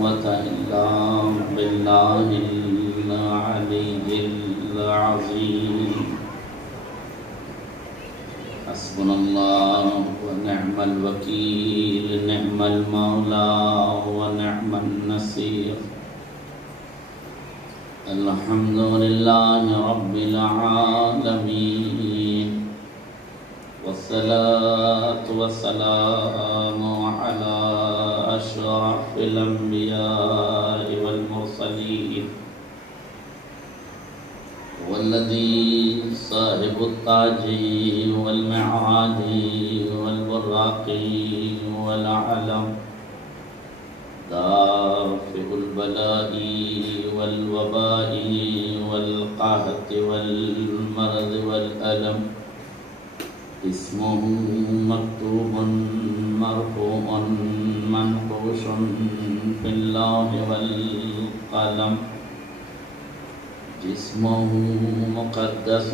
قوة إلا بالله العلي العظيم حسبنا الله ونعم الوكيل نعم المولى ونعم النصير الحمد لله رب العالمين والصلاة والسلام على أشرف الأنبياء والمرسلين والذي صاحب التاج والمعراج والبراق والعلم دافع البلاء والوباء والقحط والمرض والألم اسمه مكتوب مرفوع منقوش في اللوح والقلم جسمه مقدس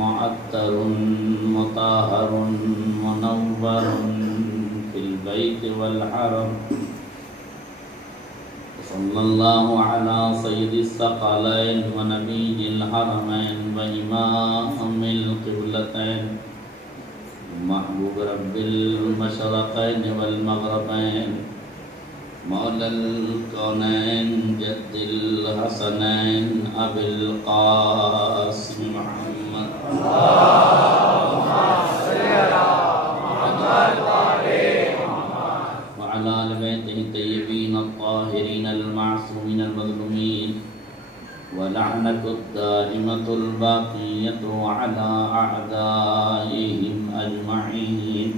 معطر مطهر منور في البيت والحرم صلى الله على سيد الثقلين ونبي الحرمين وإمام القبلتين محبوب رب المشرقين والمغربين مولى الكونين جد الحسنين أبي القاسم محمد اللهم صل على محمد وعلى آل بيته الطيبين الطاهرين المعصومين المظلومين ولعنة الدائمة الباقية على أعدائهم أجمعين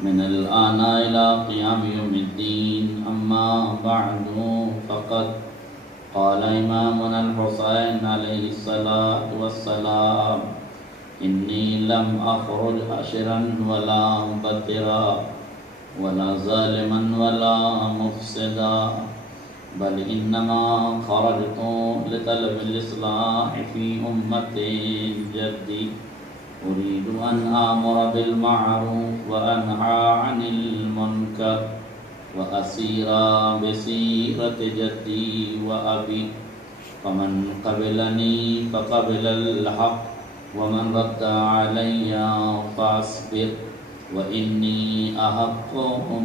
من الآن إلى قيام يوم الدين أما بعد فقد قال إمامنا الحسين عليه الصلاة والسلام إني لم أخرج حشرا ولا مبترا ولا ظالما ولا مفسدا بل إنما خرجت لطلب الإصلاح في أمتي جدي أريد أن آمر بالمعروف وأنهى عن المنكر وأسير بسيرة جدي وأبي فمن قبلني فقبل الحق ومن رد علي فأصبر وإني أحق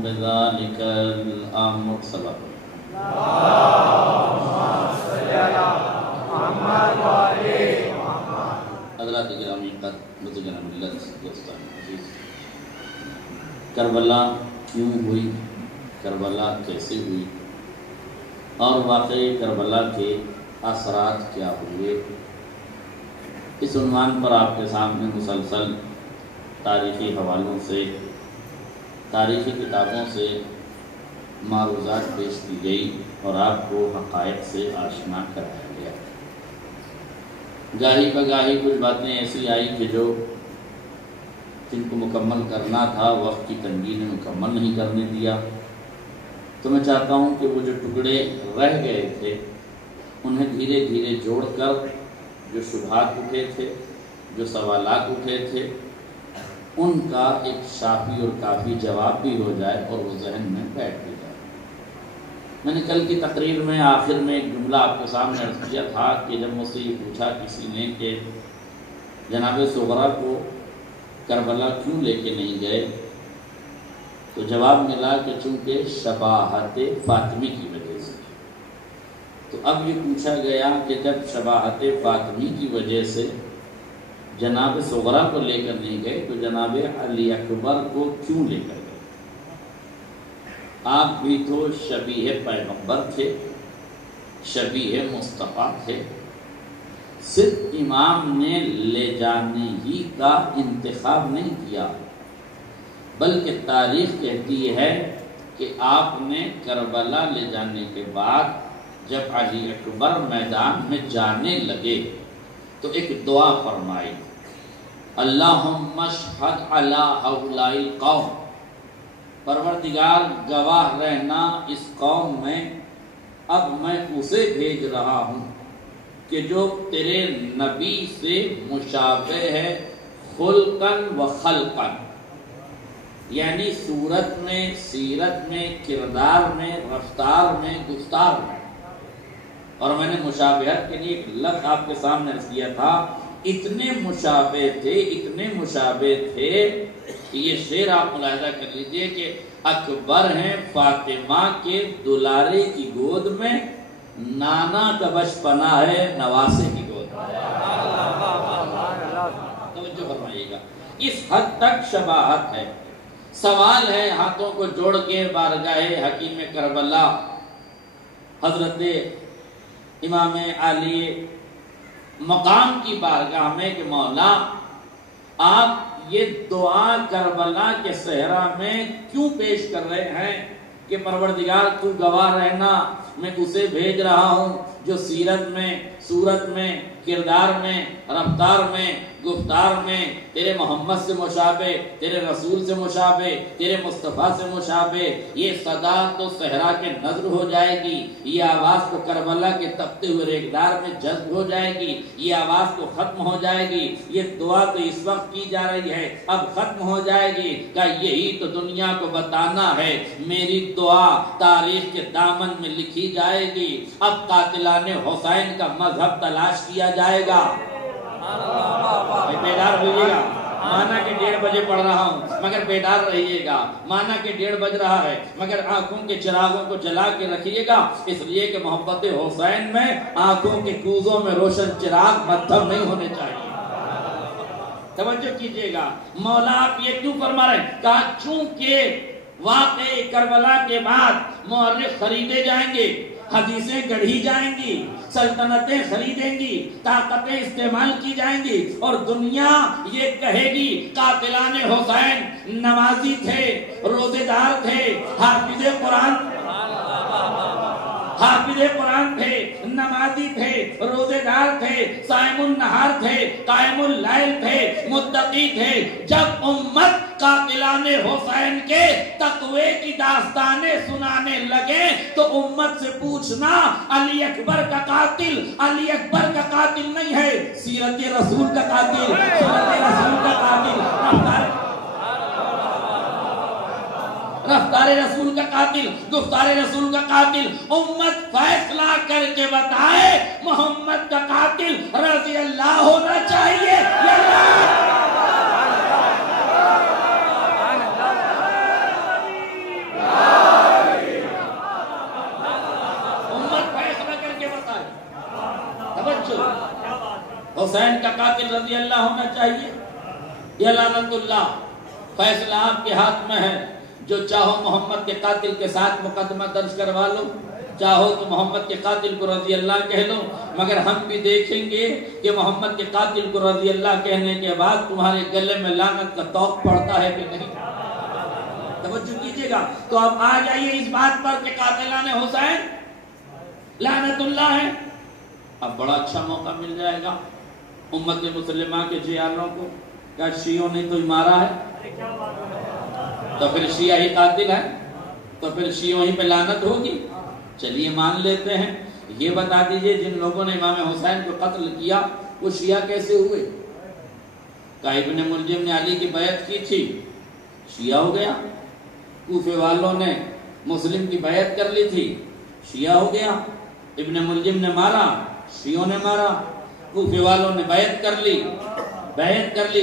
بذلك الأمر صلى الله عليه وسلم اللهم صل على محمد وعلى محمد حضرات گرامی قدر بزرگان ملت دوستان عزیز کربلا کیوں ہوئی کربلا کیسے ہوئی اور واقعی کربلا کے اثرات کیا ہوئے اس عنوان پر آپ کے سامنے مسلسل تاریخی حوالوں سے تاریخی کتابوں سے معروضات پیش کی گئی اور آپ کو حقائق سے آشنا کرایا گیا گاہی بگاہی کچھ باتیں ایسی آئی کہ جن کو مکمل کرنا تھا وقت کی تنگی نے مکمل نہیں کرنے دیا تو میں چاہتا ہوں کہ وہ جو ٹکڑے رہ گئے تھے انہیں دھیرے دھیرے جوڑ کر جو شبہات اٹھے تھے جو سوالات اٹھے تھے ان کا ایک شافی اور کافی جواب بھی ہو جائے اور وہ ذہن میں بیٹھ بھی جائے۔ میں نے کل کی تقریر میں آخر میں ایک جملہ آپ کے سامنے عرض کیا تھا کہ جب مجھ سے یہ پوچھا کسی نے کہ جناب صغرا کو کربلا کیوں لے کے نہیں گئے تو جواب ملا کہ چونکہ شباہت فاطمی کی وجہ سے۔ تو اب یہ پوچھا گیا کہ جب شباہت فاطمی کی وجہ سے جناب صغرا کو لے کر نہیں گئے تو جناب علی اکبر کو کیوں لے کر گئے؟ آپ بھی تو شبیہ پیغمبر تھے، شبیہ مصطفیٰ تھے، صرف امام نے لے جانے ہی کا انتخاب نہیں کیا بلکہ تاریخ کہتی ہے کہ آپ نے کربلا لے جانے کے بعد جب علی اکبر میدان میں جانے لگے تو ایک دعا فرمائی، اللہم اشہد علی ہؤلاء القوم، پروردگار گواہ رہنا اس قوم میں اب میں اسے بھیج رہا ہوں کہ جو تیرے نبی سے مشابہ ہے خلقاً و خلقاً، یعنی صورت میں، سیرت میں، کردار میں، رفتار میں، گفتار میں. اور میں نے مشابہت کے لیے ایک لفظ آپ کے سامنے رکھ دیا تھا. اتنے مشابہ تھے، اتنے مشابہ تھے کہ یہ شعر آپ ملاحظہ کر لیجئے کہ اکبر ہیں فاطمہ کے دلارے کی گود میں، نانا کا بچپنا ہے نواسے کی گود میں. توجہ فرمائیے گا، اس حد تک شباہت ہے. سوال ہے ہاتھوں کو جوڑ کے بارگاہ حکیم کربلا حضرت امام عالی مقام کی بارگاہ میں کہ مولا آپ یہ دعا کربلا کے صحرا میں کیوں پیش کر رہے ہیں کہ پروردگار تو گواہ رہنا، میں اسے بھیج رہا ہوں جو سیرت میں، صورت میں، کردار میں، رفتار میں، گفتار میں تیرے محمد سے مشابہ، تیرے رسول سے مشابہ، تیرے مصطفیٰ سے مشابہ. یہ صدا تو صحرا کے نظر ہو جائے گی، یہ آواز تو کربلا کے تپتے ہوئے ریگدار میں جذب ہو جائے گی، یہ آواز تو ختم ہو جائے گی. یہ دعا تو اس وقت کی جا رہی ہے، اب ختم ہو جائے گی. کہ یہی تو دنیا کو بتانا ہے، میری دعا تاریخ کے دامن میں لکھی جائے گی. اب قاتلان حسین کا مذہب تلاش کیا جائے گا. بیدار ہوئیے گا. مانا کہ 1:30 بجے پڑھ رہا ہوں مگر بیدار رہیے گا. مانا کہ 1:30 بج رہا ہے مگر آنکھوں کے چراغوں کو جلا کے رکھیے گا، اس لیے کہ محبت حسین میں آنکھوں کے کوزوں میں روشن چراغ مدھم نہیں ہونے چاہیے. توجہ کیجئے گا. مولا آپ یہ کیوں فرما رہے ہیں؟ کہا چونکہ واقعہ کربلا کے بعد مورخ خریدے جائیں گے، حدیثیں گڑھی جائیں گی، سلطنتیں خریدیں گی، طاقتیں استعمال کی جائیں گی، اور دنیا یہ کہے گی قاتلان حسین نمازی تھے، روزے دار تھے، حافظ قرآن تھے، نمازی تھے، روزے دار تھے، صائم النہار تھے، قائم اللیل تھے، متقی تھے. جب امت قاتلان حسین کے تقوی کی داستانیں سنانے لگے تو امت سے پوچھنا علی اکبر کا قاتل علی اکبر کا قاتل نہیں ہے، سیرت رسول کا قاتل، سیرت رسول کا قاتل، رفتار رسول کا قاتل، گفتار رسول کا قاتل. امت فیصلہ کر کے بتائے محمد کا قاتل رضی اللہ ہونا چاہیے یا امت فیصلہ کر کے بتائے. توجہ، حسین کا قاتل رضی اللہ ہونا چاہیے یا لعنت اللہ. فیصلہ آپ کے ہاتھ میں ہے. جو چاہو محمد کے قاتل کے ساتھ مقدمہ درج کروا لو، چاہو تو محمد کے قاتل کو رضی اللہ کہہ لو، مگر ہم بھی دیکھیں گے کہ محمد کے قاتل کو رضی اللہ کہنے کے بعد تمہارے گلے میں لعنت کا طوق پڑتا ہے کہ نہیں. توجہ کیجئے گا. تو اب آ جائیے اس بات پر کہ قاتلان حسین لعنت اللہ ہے. اب بڑا اچھا موقع مل جائے گا امت مسلمہ کے جیالوں کو. کیا شیعوں نے تو مارا ہے تو پھر شیعہ ہی قاتل ہے، تو پھر شیعوں ہی پہ لعنت ہوگی. چلیے مان لیتے ہیں. یہ بتا دیجئے جن لوگوں نے امام حسین کو قتل کیا وہ شیعہ کیسے ہوئے؟ کہ ابن ملجم نے علی کی بیعت کی تھی، شیعہ ہو گیا. کوفے والوں نے مسلم کی بیعت کر لی تھی، شیعہ ہو گیا. ابن ملجم نے مارا، شیعوں نے مارا. کوفے والوں نے بیعت کر لی،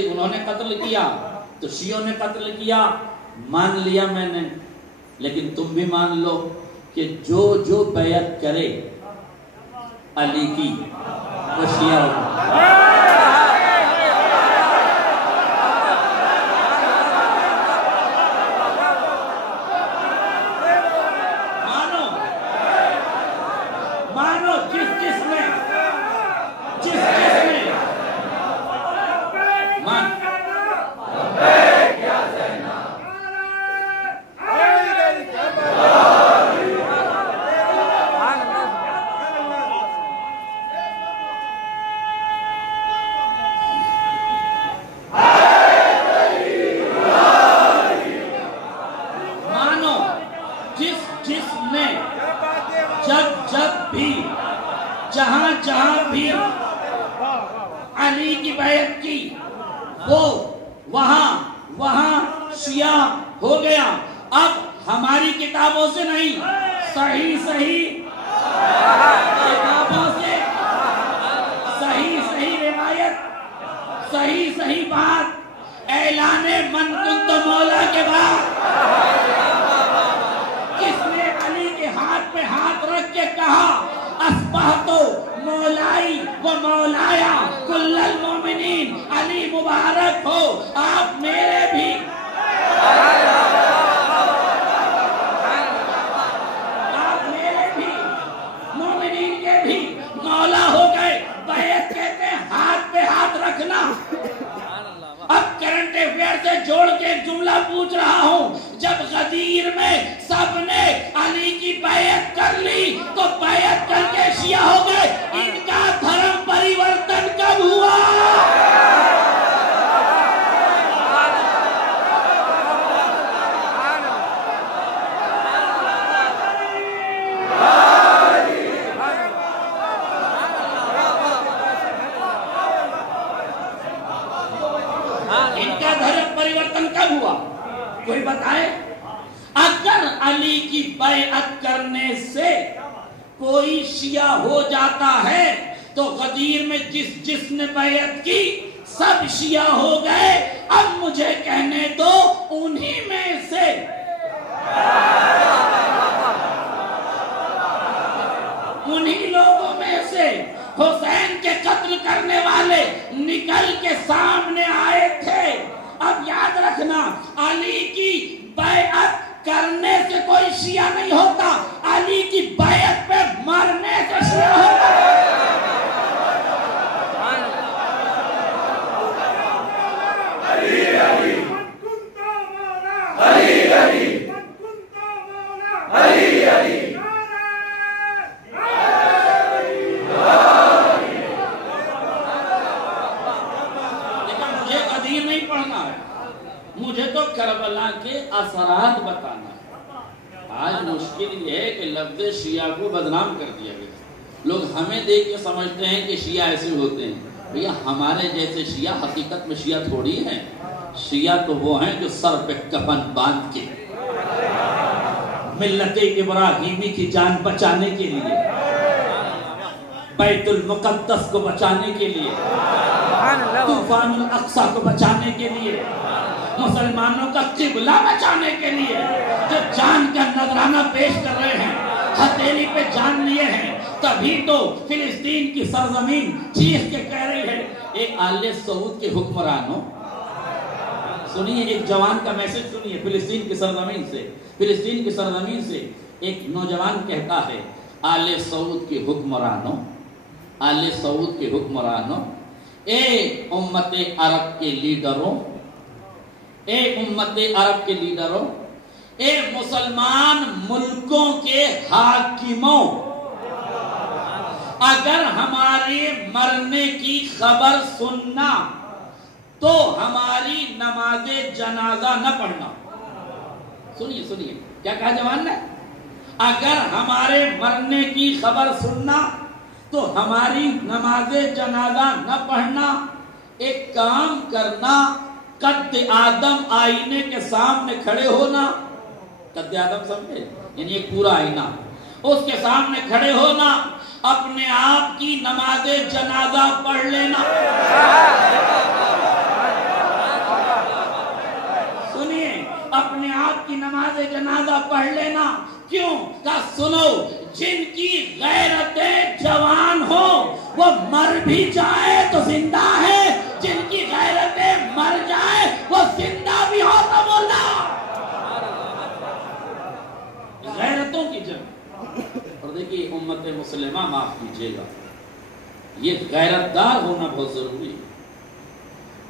انہوں نے قتل کیا تو شیعوں نے قتل کیا. مان لیا میں نے، لیکن تم بھی مان لو کہ جو بیعت کرے علی کی وہ شیعہ ہوگا. جہاں بھی علی کی بیعت کی وہ وہاں شیعہ ہو گیا. اب ہماری کتابوں سے نہیں، صحیح کتابوں سے صحیح روایت، صحیح بات، اعلان من کنت مولا کے بعد کس نے علی کے ہاتھ پہ ہاتھ رکھ کے کہا اصبحت مولائی و مولایا کل المومنین، علی مبارک ہو آپ میرے بھی مومنین کے بھی مولا ہو گئے. بیعت کہتے ہیں ہاتھ پہ ہاتھ رکھنا. اب کرنٹ افیئر سے جوڑ کے ایک جملہ پوچھ رہا ہوں، جب غدیر میں سب نے علی کی بیعت کر لی تو بیعت کر کے شیعہ ہو گئے، ان کا دھرم پریورتن کب ہوا؟ کوئی بتائے؟ اگر علی کی بیعت کرنے سے کوئی شیعہ ہو جاتا ہے تو غدیر میں جس نے بیعت کی سب شیعہ ہو گئے. اب مجھے کہنے دو انہی میں سے انہی لوگوں میں سے حسین کے قتل کرنے والے نکل کے سامنے آئے تھے. اب یاد رکھنا، علی کی بیعت کرنے سے کوئی شیعہ نہیں ہوتا، علی کی بیعت پہ مرنے سے شیعہ ہوتا ہے. مجھے تو کربلا کے اثرات بتانا ہے. آج مشکل یہ ہے کہ لفظ شیعہ کو بدنام کر دیا گیا. لوگ ہمیں دیکھ کے سمجھتے ہیں کہ شیعہ ایسے ہوتے ہیں. بھیا ہمارے جیسے شیعہ حقیقت میں شیعہ تھوڑی ہیں. شیعہ تو وہ ہیں جو سر پہ کفن باندھ کے ملت ابراہیمی کی جان بچانے کے لیے، بیت المقدس کو بچانے کے لیے، طوفان الاقصی کو بچانے کے لیے، مسلمانوں کا قبلہ بچانے کے لیے جو جان کا نذرانہ پیش کر رہے ہیں، ہتھیلی پہ جان لیے ہیں. تبھی تو فلسطین کی سرزمین چیخ کے کہہ رہی ہے. ایک آل سعود کے حکمرانوں سنیے، ایک جوان کا میسج سنیے. فلسطین کی سرزمین سے ایک نوجوان کہتا ہے، آل سعود کے حکمرانوں، اے امت عرب کے لیڈروں، اے مسلمان ملکوں کے حاکموں، اگر ہمارے مرنے کی خبر سننا تو ہماری نماز جنازہ نہ پڑھنا. سنیے کیا کہا جوان نے؟ اگر ہمارے مرنے کی خبر سننا تو ہماری نماز جنازہ نہ پڑھنا. ایک کام کرنا، قد آدم آئینے کے سامنے کھڑے ہونا. قد آدم سمجھے؟ یعنی ایک پورا آئینہ، اس کے سامنے کھڑے ہونا، اپنے آپ کی نماز جنازہ پڑھ لینا. سنیے، اپنے آپ کی نماز جنازہ پڑھ لینا. کیوں؟ کہ سنو، جن کی غیرتیں جوان ہو وہ مر بھی جائے تو زندہ ہے، جن کی غیرتیں مر جائے وہ زندہ بھی ہو تو بولا. غیرتوں کی جنگ. اور دیکھیے امت مسلمہ، معاف کیجیے گا، یہ غیرت دار ہونا بہت ضروری ہے.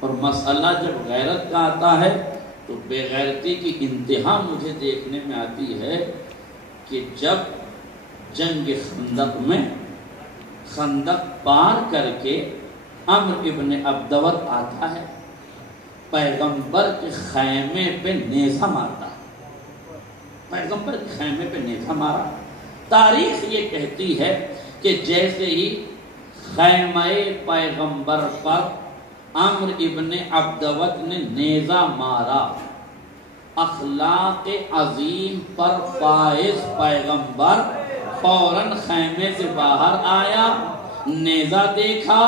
اور مسئلہ جب غیرت کا آتا ہے تو بے غیرتی کی انتہا مجھے دیکھنے میں آتی ہے کہ جب جنگ خندق پار کر کے عمرو ابن عبدود آتا ہے، پیغمبر کے خیمے پہ نیزہ مارتا ہے. پیغمبر کے خیمے پہ نیزہ مارا. تاریخ یہ کہتی ہے کہ جیسے ہی خیمہ پیغمبر پر عمرو ابن عبدود نے نیزہ مارا اخلاق عظیم پر فائز پیغمبر فوراً خیمے سے باہر آیا، نیزہ دیکھا،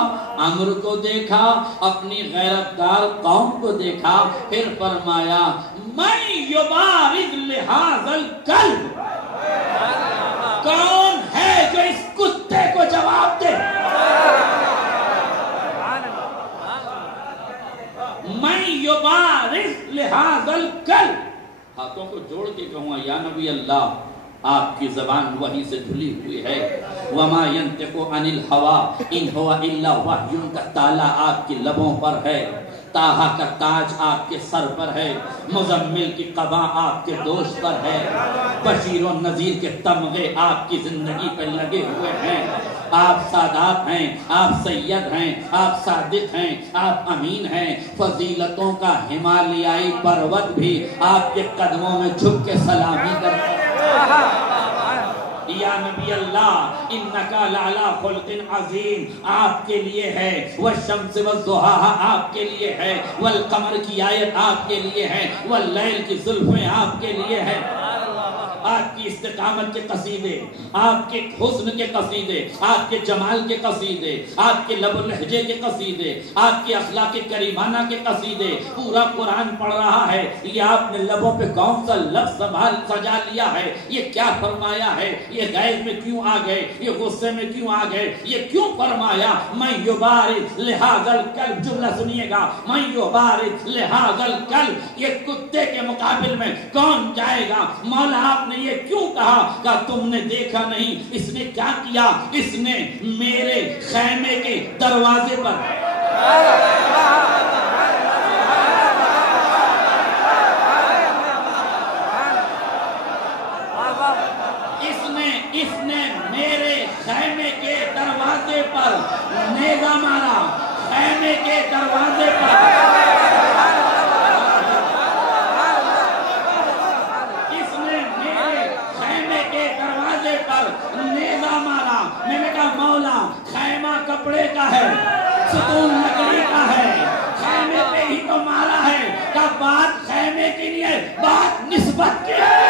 عمر کو دیکھا، اپنی غیرتدار قوم کو دیکھا، پھر فرمایا من یبارز لہذا الکلب، کون ہے جو اس کتے کو جواب دے؟ من یبارز لہذا الکلب، ہاتھوں کو جوڑ کے کہوں یا نبی اللہ، آپ کی زبان وحی سے دھلی ہوئی ہے، وما ينطق عن الهوى ان هو الا وحی کا تالا آپ کی لبوں پر ہے، طٰہٰ کا تاج آپ کے سر پر ہے، مزمل کی قبا آپ کے دوش پر ہے، بشیر و نذیر کے تمغے آپ کی زندگی پر لگے ہوئے ہیں، آپ سادات ہیں، آپ سید ہیں، آپ صادق ہیں، آپ امین ہیں، فضیلتوں کا ہمالیائی پروت بھی آپ کے قدموں میں جھک کے سلامی کرتا ہے۔ یا نبی اللہ انکا لعلی خلق عظیم آپ کے لیے ہے، والشمس والضحیٰ آپ کے لیے ہے، والقمر کی آیت آپ کے لیے ہے، واللیل کی زلفیں آپ کے لیے ہے۔ آپ کی استقامت کے قصیدے، آپ کے حسن کے قصیدے، آپ کے جمال کے قصیدے، آپ کے لب و لہجے کے قصیدے، آپ کے اخلاق کریمانہ کے قصیدے، پورا قرآن پڑھ رہا ہے، یہ آپ نے لبوں پہ کون سا لفظ سجا لیا ہے، یہ کیا فرمایا ہے، یہ غیظ میں کیوں آ گئے، یہ غصے میں کیوں آ گئے، یہ کیوں فرمایا من یبارز لہذا الکلب، جملہ سنیے گا، من یبارز لہذا الکلب، یہ کتے کے مقابل میں کون جائے گا؟ مولا آپ نے یہ کیوں کہا کہ تم نے دیکھا نہیں، اس نے کیا کیا، اس نے میرے خیمے کے دروازے پر اس نے میرے خیمے کے دروازے پر نیزہ مارا، خیمے کے دروازے پر نیزہ مارا۔ میں نے کہا مولا خیمہ کپڑے کا ہے، ستون لکڑی کا ہے، خیمے پہ ہی تو مارا ہے، کہ بات خیمے کی نہیں ہے، بات نسبت کی ہے۔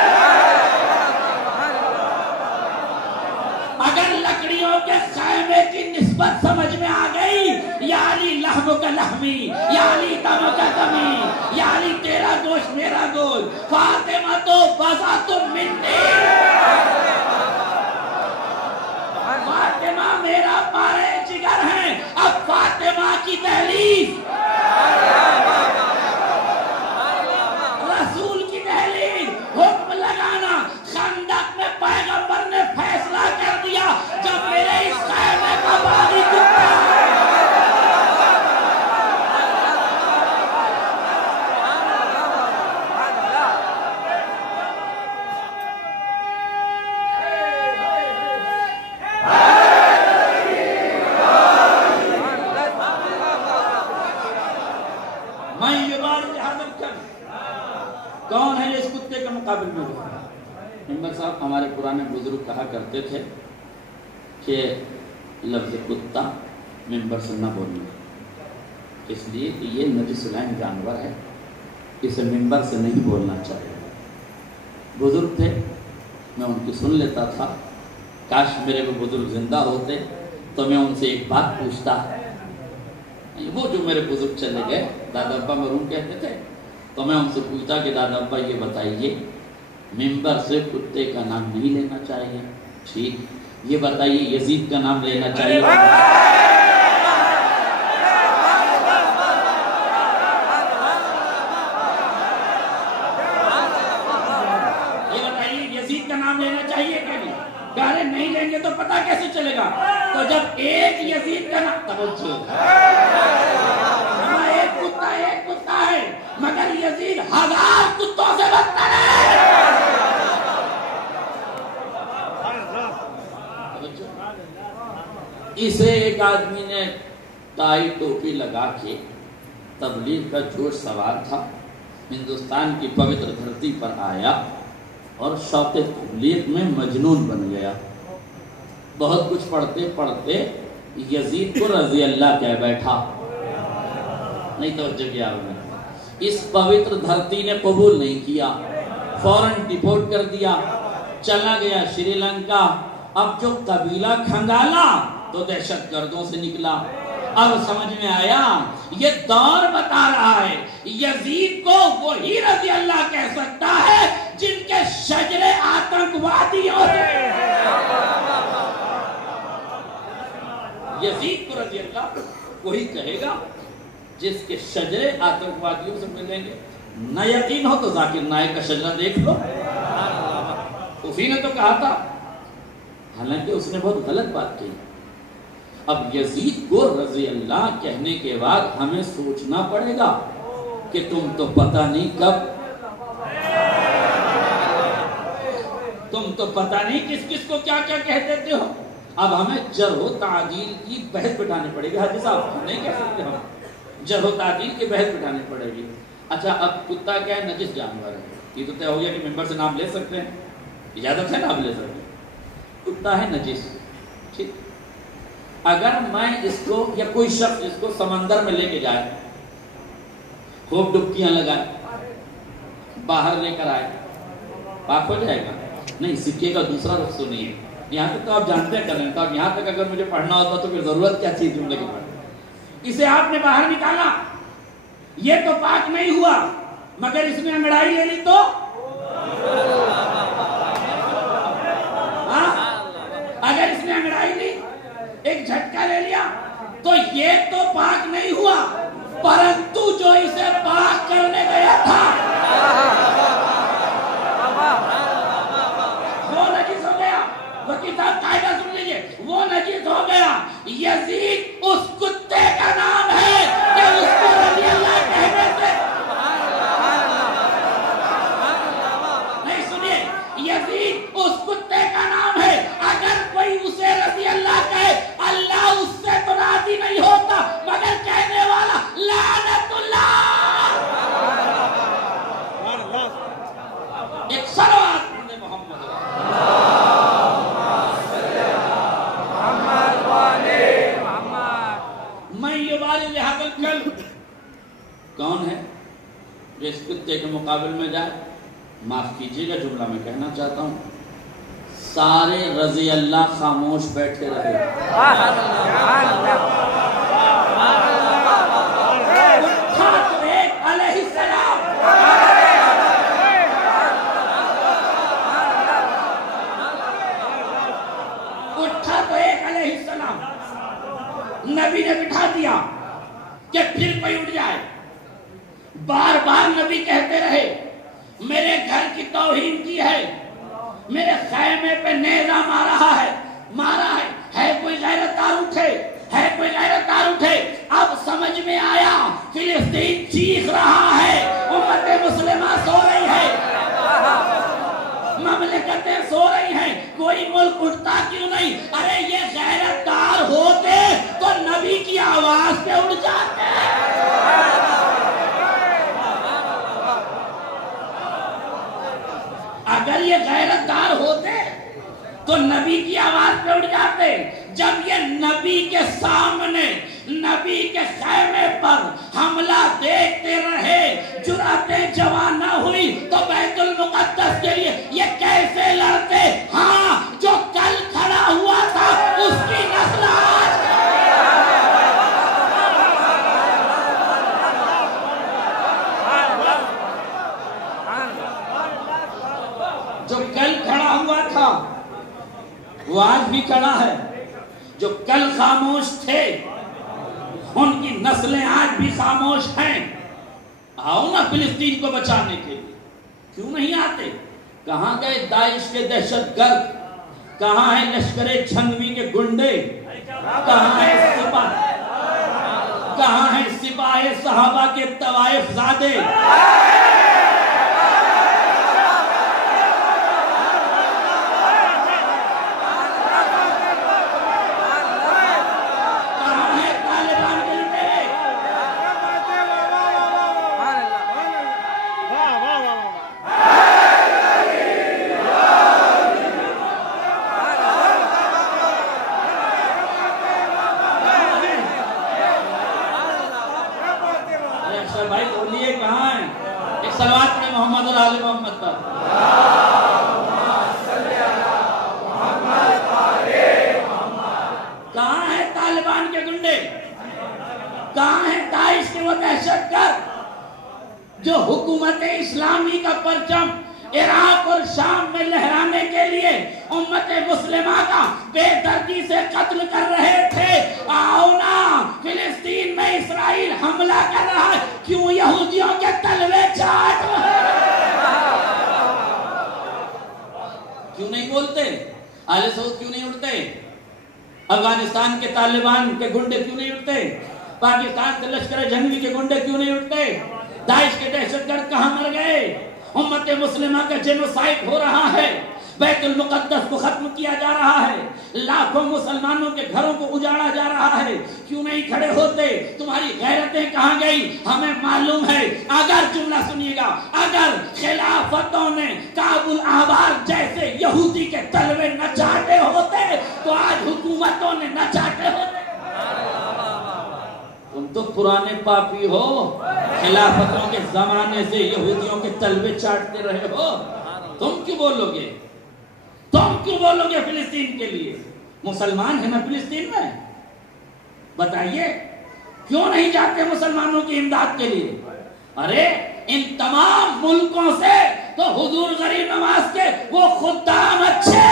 اگر لکڑیوں کے خیمے کی نسبت سمجھ میں آ گئی، یعنی لحم کا لحمی، یعنی دم کا دمی، یعنی تیرا گوشت میرا گوشت، فاطمہ تو بذات منی، فاطمہ میرا پارے جگر ہے، اب فاطمہ کی دہلیز، رسول کی دہلیز، حکم لگانا۔ خندق میں پیغمبر نے فیصلہ کر دیا، جب میرے اس خیمے کا باغی کتا کون ہے اس کتے کے مقابل میں؟ ممبر صاحب ہمارے پرانے بزرگ کہا کرتے تھے کہ لفظ کتا ممبر سے نہ بولنا، اس لیے کہ یہ نجس العین جانور ہے، اسے ممبر سے نہیں بولنا چاہیے۔ بزرگ تھے، میں ان کی سن لیتا تھا، کاش میرے وہ بزرگ زندہ ہوتے تو میں ان سے ایک بات پوچھتا۔ وہ جو میرے بزرگ چلے گئے، دادا ابا مرحوم کہتے تھے، تو میں ان سے پوچھتا کہ دادا ابا یہ بتائیے ممبر سے کتے کا نام نہیں لینا چاہیے، ٹھیک، یہ بتائیے یزید کا نام لینا چاہیے، یہ بتائیے یزید کا نام لینا چاہیے کہ نہیں؟ گارے نہیں لیں گے تو پتہ کیسے چلے گا؟ تو جب ایک یزید کا نام، توجہ، ایک کتا ہے مگر یزید 1000 کتوں سے بدتر ہے۔ اسے ایک آدمی نے ٹائی ٹوپی لگا کے، تبلیغ کا جوش سوار تھا، ہندوستان کی پوتر دھرتی پر آیا اور شوق تبلیغ میں مجنون بن گیا۔ بہت کچھ پڑھتے پڑھتے یزید کو رضی اللہ کہہ بیٹھا، نہیں توجہ کیا انہوں نے، اس پوتر دھرتی نے قبول نہیں کیا، فوراً ڈیپورٹ کر دیا، چلا گیا شری لنکا۔ اب جو قبیلہ کھنگالا تو دہشت گردوں سے نکلا۔ اب سمجھ میں آیا یہ دور بتا رہا ہے یزید کو وہی رضی اللہ کہہ سکتا ہے جن کے شجرے آتنکوادیوں سے، یزید کو رضی اللہ وہی کہے گا جس کے شجرے آتنکوادیوں سے ملیں گے۔ نہ یقین ہو تو ذاکر نائک کا شجرہ دیکھ لو، اسی نے تو کہا تھا، حالانکہ اس نے بہت غلط بات کہی۔ اب یزید کو رضی اللہ کہنے کے بعد ہمیں سوچنا پڑے گا کہ تم تو پتہ نہیں کب، تم تو پتہ نہیں کس کس کو کیا کیا کہہ دیتے ہو۔ اب ہمیں جرح و تعدیل کی بحث بٹھانی پڑے گی۔ حاجی صاحب نہیں کہہ سکتے ہم، جرح و تعدیل کی بحث بٹھانی پڑے گی۔ اچھا اب کتا کیا ہے؟ نجس جانور ہے، یہ تو طے ہو گیا کہ ممبر سے نام لے سکتے ہیں، اجازت ہے نام لے سکتے ہیں۔ کتا ہے نجس، ٹھیک، اگر میں اس کو یا کوئی شخص اس کو سمندر میں لے کے جائے، خوب ڈبکیاں لگائے، باہر لے کر آئے، پاک ہو جائے گا؟ نہیں، سکے کا دوسرا رخ تو نہیں ہے۔ یہاں تک تو آپ جانتے ہیں کریں، تو اب یہاں تک اگر مجھے پڑھنا ہوتا تو پھر ضرورت کیا چیز جملے کی پڑھنے؟ اسے آپ نے باہر نکالا، یہ تو پاک نہیں ہوا، مگر اس نے انگڑائی لے لی تو اگر اس نے انگڑائی لی، ایک جھٹکا لے لیا، تو یہ تو پاک نہیں ہوا، پرنتو جو اسے پاک کرنے گیا تھا وہ نجس ہو گیا۔ وہ کتاب قاعدہ سن لیجئے، وہ نجس ہو گیا۔ یزید اس کتے کا نام ہے کہ اس کو رضی اللہ کہنے سے، نہیں سنیے، یزید اس کتے کا نام ہے، اگر کوئی اسے رضی اللہ کہے اللہ اس سے تو راضی نہیں ہوتا، مگر کہنے والا لعنت اللہ۔ ایک صلوات پڑھنے محمد، میں یہ والی لحاظ الکل کون ہے جو اس کتے کے مقابل میں جائے؟ معاف کیجیے گا جملہ میں کہنا چاہتا ہوں، سارے رضی اللہ خاموش بیٹھے رہے۔ اٹھا تو ایک علیہ السلام، اٹھا تو ایک علیہ السلام، نبی نے بٹھا دیا کہ پھر کوئی اٹھ جائے۔ بار بار نبی کہتے رہے میرے گھر کی توہین کی ہے، میرے خیمے پہ نیزہ مارا ہے کوئی غیرت دار اٹھے، ہے کوئی غیرت دار اٹھے۔ اب سمجھ میں آیا فلسطین چیخ رہا ہے، امت مسلمہ سو رہی ہے، مملکتیں سو رہی ہیں، کوئی ملک اٹھتا کیوں نہیں؟ ارے یہ غیرت دار ہوتے تو نبی کی آواز پہ اٹھ جاتے۔ اگر یہ غیرت دار ہوتے تو نبی کی آواز پہ اٹھ جاتے۔ جب یہ نبی کے سامنے، نبی کے خیمے پر حملہ دیکھتے رہے، جرأتیں جمع نہ ہوئی تو بیت المقدس کے لیے یہ کیسے لڑتے؟ ہاں، جو کل کھڑا ہوا تھا اس کی نسل آج، جو کل کھڑا ہوا تھا وہ آج بھی کھڑا ہے، جو کل خاموش تھے ان کی نسلیں آج بھی خاموش ہیں۔ آؤ نا فلسطین کو بچانے کے لیے، کیوں نہیں آتے؟ کہاں گئے داعش کے دہشت گرد؟ کہاں ہے لشکر جھنگوی کے گنڈے؟ کہاں ہے سپاہ صحابہ کے طوائف زادے؟ بھائی بولیے کہاں ہے؟ محمد اور آل محمد پر. کہاں ہیں طالبان کے گنڈے؟ کہاں ہیں داعش کے وہ دہشت گرد جو حکومت اسلامی کا پرچم عراق اور شام میں لہرانے کے لیے امت مسلمہ کا بے دردی سے قتل کر رہے تھے؟ آؤ نا، فلسطین میں اسرائیل حملہ کر رہا ہے، کیوں یہودیوں کے تلوے چاٹ رہے؟ کیوں نہیں بولتے؟ آل سعود کیوں نہیں اٹھتے؟ افغانستان کے طالبان کے گنڈے کیوں نہیں اٹھتے؟ پاکستان کے لشکر جنگی کے گنڈے کیوں نہیں اٹھتے؟ داعش کے دہشت گرد کہاں مر گئے؟ امت مسلمہ کا جینوسائیڈ ہو رہا ہے، بیت المقدس کو ختم کیا جا رہا ہے، لاکھوں مسلمانوں کے گھروں کو اجاڑا جا رہا ہے، کیوں نہیں کھڑے ہوتے؟ تمہاری غیرتیں کہاں گئی؟ ہمیں معلوم ہے اگر، جملہ سنیے گا، اگر خلافتوں نے کعب الاحبار جیسے یہودی کے تلوے نہ چاٹے ہوتے تو آج حکومتوں نے نہ چاٹے ہوتے. تم تو پرانے پاپی ہو، خلافتوں کے زمانے سے یہودیوں کے تلوے چاٹتے رہے ہو. تم کیوں بولو گے؟ تم کیوں بولو گے فلسطین کے لیے؟ مسلمان ہیں نا فلسطین میں، بتائیے کیوں نہیں جاتے مسلمانوں کی امداد کے لیے؟ ارے ان تمام ملکوں سے تو حضور غریب نواز کے وہ خدام اچھے،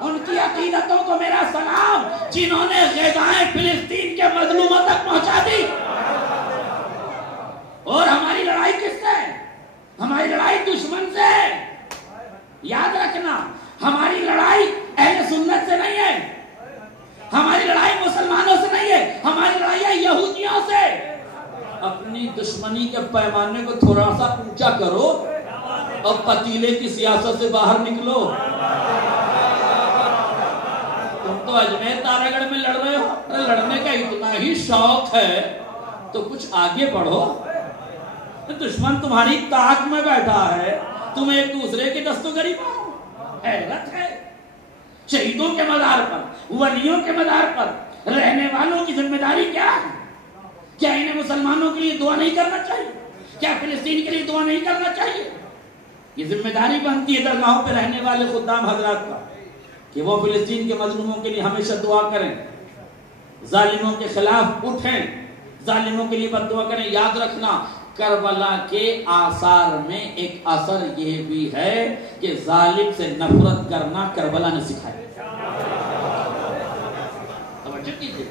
ان کی عقیدتوں کو میرا سلام، جنہوں نے غذائیں فلسطین کے مظلوموں تک پہنچا دی. اور ہماری لڑائی کس سے؟ ہماری لڑائی دشمن سے. یاد رکھنا، ہماری لڑائی اہل سنت سے نہیں ہے، ہماری لڑائی مسلمانوں سے نہیں ہے، ہماری لڑائی ہے یہودیوں سے. اپنی دشمنی کے پیمانے کو تھوڑا سا اونچا کرو اور پتیلے کی سیاست سے باہر نکلو. تم تو اجمیر تارا گڑھ میں لڑ رہے ہو، لڑنے کا اتنا ہی شوق ہے تو کچھ آگے بڑھو. دشمن تمہاری طاق میں بیٹھا ہے، تم ایک دوسرے کے دستوگری پاؤ. حیرت ہے. شہیدوں کے مزار پر، ولیوں کے مزار پر رہنے والوں کی ذمہ داری کیا ہے؟ کیا انہیں مسلمانوں کے لیے دعا نہیں کرنا چاہیے؟ کیا فلسطین کے لیے دعا نہیں کرنا چاہیے؟ یہ ذمہ داری بنتی ہے درگاہوں پہ رہنے والے خدام حضرات کا کہ وہ فلسطین کے مظلوموں کے لیے ہمیشہ دعا کریں، ظالموں کے خلاف اٹھیں، ظالموں کے لیے بد دعا کریں. یاد رکھنا، کربلا کے آثار میں ایک اثر یہ بھی ہے کہ ظالم سے نفرت کرنا کربلا نے سکھایا. توجہ کیجیے.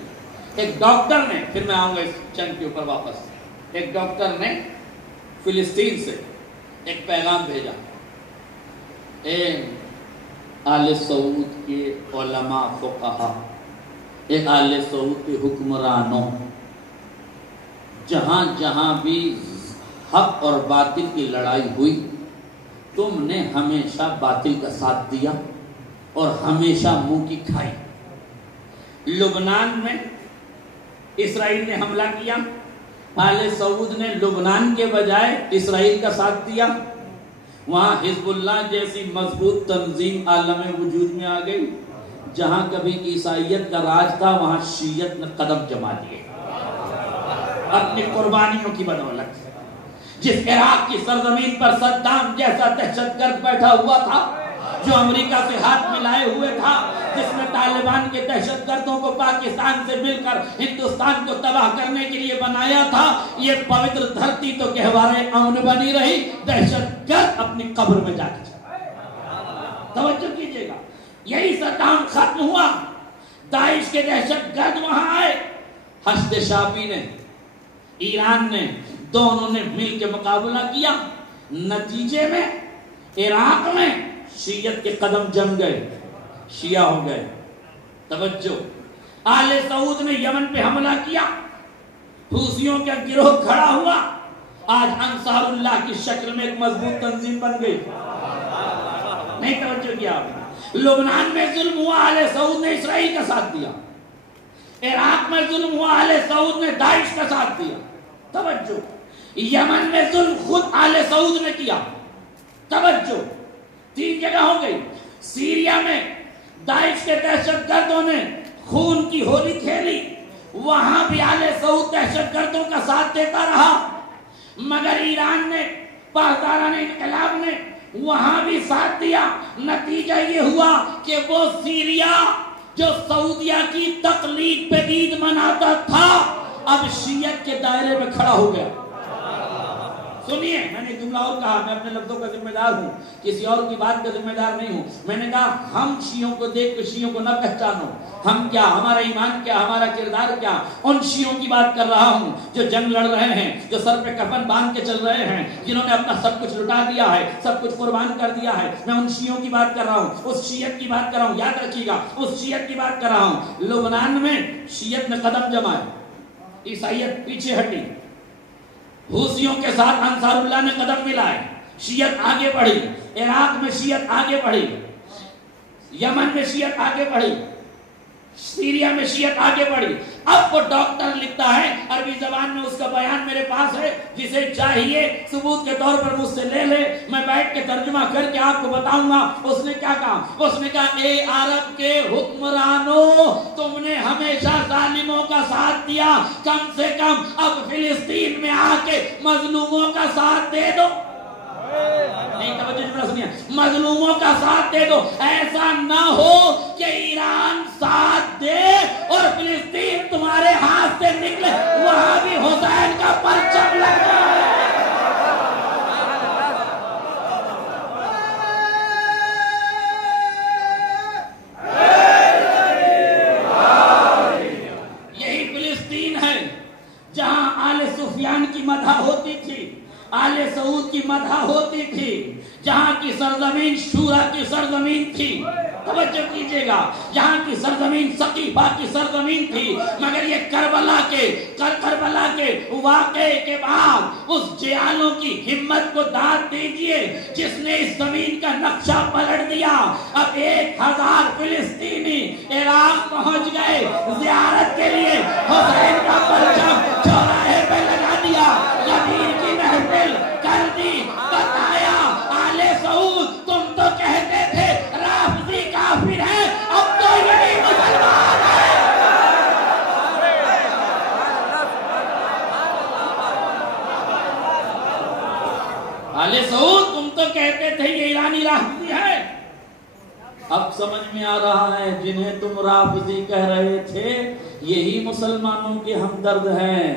ایک ڈاکٹر نے، پھر میں آؤں گا اس چند کے اوپر واپس، ایک ڈاکٹر نے فلسطین سے ایک پیغام بھیجا. اے آل سعود کے علماء فقہا، اے آل سعود کے حکمرانوں، جہاں جہاں بھی حق اور باطل کی لڑائی ہوئی تم نے ہمیشہ باطل کا ساتھ دیا اور ہمیشہ منہ کی کھائی. لبنان میں اسرائیل نے حملہ کیا، آل سعود نے لبنان کے بجائے اسرائیل کا ساتھ دیا. وہاں حزب اللہ جیسی مضبوط تنظیم عالم وجود میں آ گئی. جہاں کبھی عیسائیت کا راج تھا وہاں شیعت نے قدم جما دیے اپنی قربانیوں کی بدولت. جس عراق کی سرزمین پر صدام جیسا دہشت گرد بیٹھا ہوا تھا، جو امریکہ سے ہاتھ ملائے ہوئے تھا، جس میں طالبان کے دہشت گردوں کو پاکستان سے مل کر ہندوستان کو تباہ کرنے کے لیے بنایا تھا، یہ پوتر دھرتی تو گہوارے امن بنی رہی، دہشت گرد اپنی قبر میں جا کے توجہ کیجئے گا. یہی صدام ختم ہوا، داعش کے دہشت گرد وہاں آئے. حشد شعبی نے، ایران نے، دونوں نے مل کے مقابلہ کیا. نتیجے میں عراق میں شیعت کے قدم جم گئے، شیعہ ہو گئے. توجہ، آل سعود نے یمن پہ حملہ کیا، حوثیوں کا گروہ کھڑا ہوا، آج انصار اللہ کی شکل میں ایک مضبوط تنظیم بن گئی. نہیں توجہ کیا آپ نے؟ لبنان میں ظلم ہوا، آل سعود نے اسرائیل کا ساتھ دیا. عراق میں ظلم ہوا، آل سعود نے داعش کا ساتھ دیا. توجہ، یمن میں ظلم خود آل سعود نے کیا. توجہ، 3 جگہ ہو گئی. سیریا میں داعش کے دہشت گردوں نے خون کی ہولی کھیلی، وہاں بھی آل سعود دہشت گردوں کا ساتھ دیتا رہا. مگر ایران نے، پاسداران انقلاب نے وہاں بھی ساتھ دیا. نتیجہ یہ ہوا کہ وہ سیریا جو سعودیہ کی تقلید پہ عید مناتا تھا اب شیعت کے دائرے میں کھڑا ہو گیا. سنیے، میں نے جملہ اور کہا، میں اپنے لفظوں کا ذمہ دار ہوں، کسی اور کی بات کا ذمہ دار نہیں ہوں. میں نے کہا ہم شیعوں کو دیکھ کے شیعوں کو نہ پہچانو. ہم کیا، ہمارا ایمان کیا، ہمارا کردار کیا. ان شیعوں کی بات کر رہا ہوں جو جنگ لڑ رہے ہیں، جو سر پہ کفن باندھ کے چل رہے ہیں، جنہوں نے اپنا سب کچھ لٹا دیا ہے، سب کچھ قربان کر دیا ہے. میں ان شیعوں کی بات کر رہا ہوں، اس شیعت کی بات کر رہا ہوں. یاد رکھیے گا، اس شیعت کی بات کر رہا ہوں. لبنان میں شیعت نے قدم جمائے، عیسائیت پیچھے ہٹی. حوثیوں کے ساتھ انصار اللہ نے قدم ملائے، شیعت آگے بڑھی. عراق میں شیعت آگے بڑھی، یمن میں شیعت آگے بڑھی، سیریا میں شیعت آگے بڑھی. اب وہ ڈاکٹر لکھتا ہے عربی زبان میں، اس کا بیان میرے پاس ہے، جسے چاہیے ثبوت کے طور پر مجھ سے لے لے، میں بیٹھ کے ترجمہ کر کے آپ کو بتاؤں گا. اس نے کیا کہا؟ اس نے کہا اے عرب کے حکمرانوں، تم نے ہمیشہ ظالموں کا ساتھ دیا، کم سے کم اب فلسطین میں آ کے مظلوموں کا ساتھ دے دو. نہیں، توجہ جملہ سنیے، مظلوموں کا ساتھ دے دو. ایسا نہ ہو کہ ایران ساتھ دے اور فلسطین تمہارے ہاتھ سے نکلے، وہاں بھی حسین کا پرچم لگ جائے. یہی فلسطین ہے جہاں آل سفیان کی مدح ہوتی تھی، آل سعود کی مدح ہوتی تھی، جہاں کی سرزمین شورا کی سرزمین تھی. توجہ کیجئے گا، جہاں کی سرزمین سقیفہ کی سرزمین تھی. مگر یہ کربلا کے واقعے کے بعد اس جیالوں کی ہمت کو داد دیجئے جس نے اس زمین کا نقشہ پلٹ دیا. اب 1000 فلسطینی عراق پہنچ گئے زیارت کے لیے. حسین کا پرچم چوراہے پہ لگا دیا، غدیر کی محفل کر دی. بتایا آل سعود تم تو کہتے تھے رافضی کافر ہے، اب تو یہی مسلمان ہے. آل سعود تم تو کہتے تھے یہ ایرانی رافضی ہے، اب سمجھ میں آ رہا ہے جنہیں تم رافضی کہہ رہے تھے یہی مسلمانوں کے ہمدرد ہیں.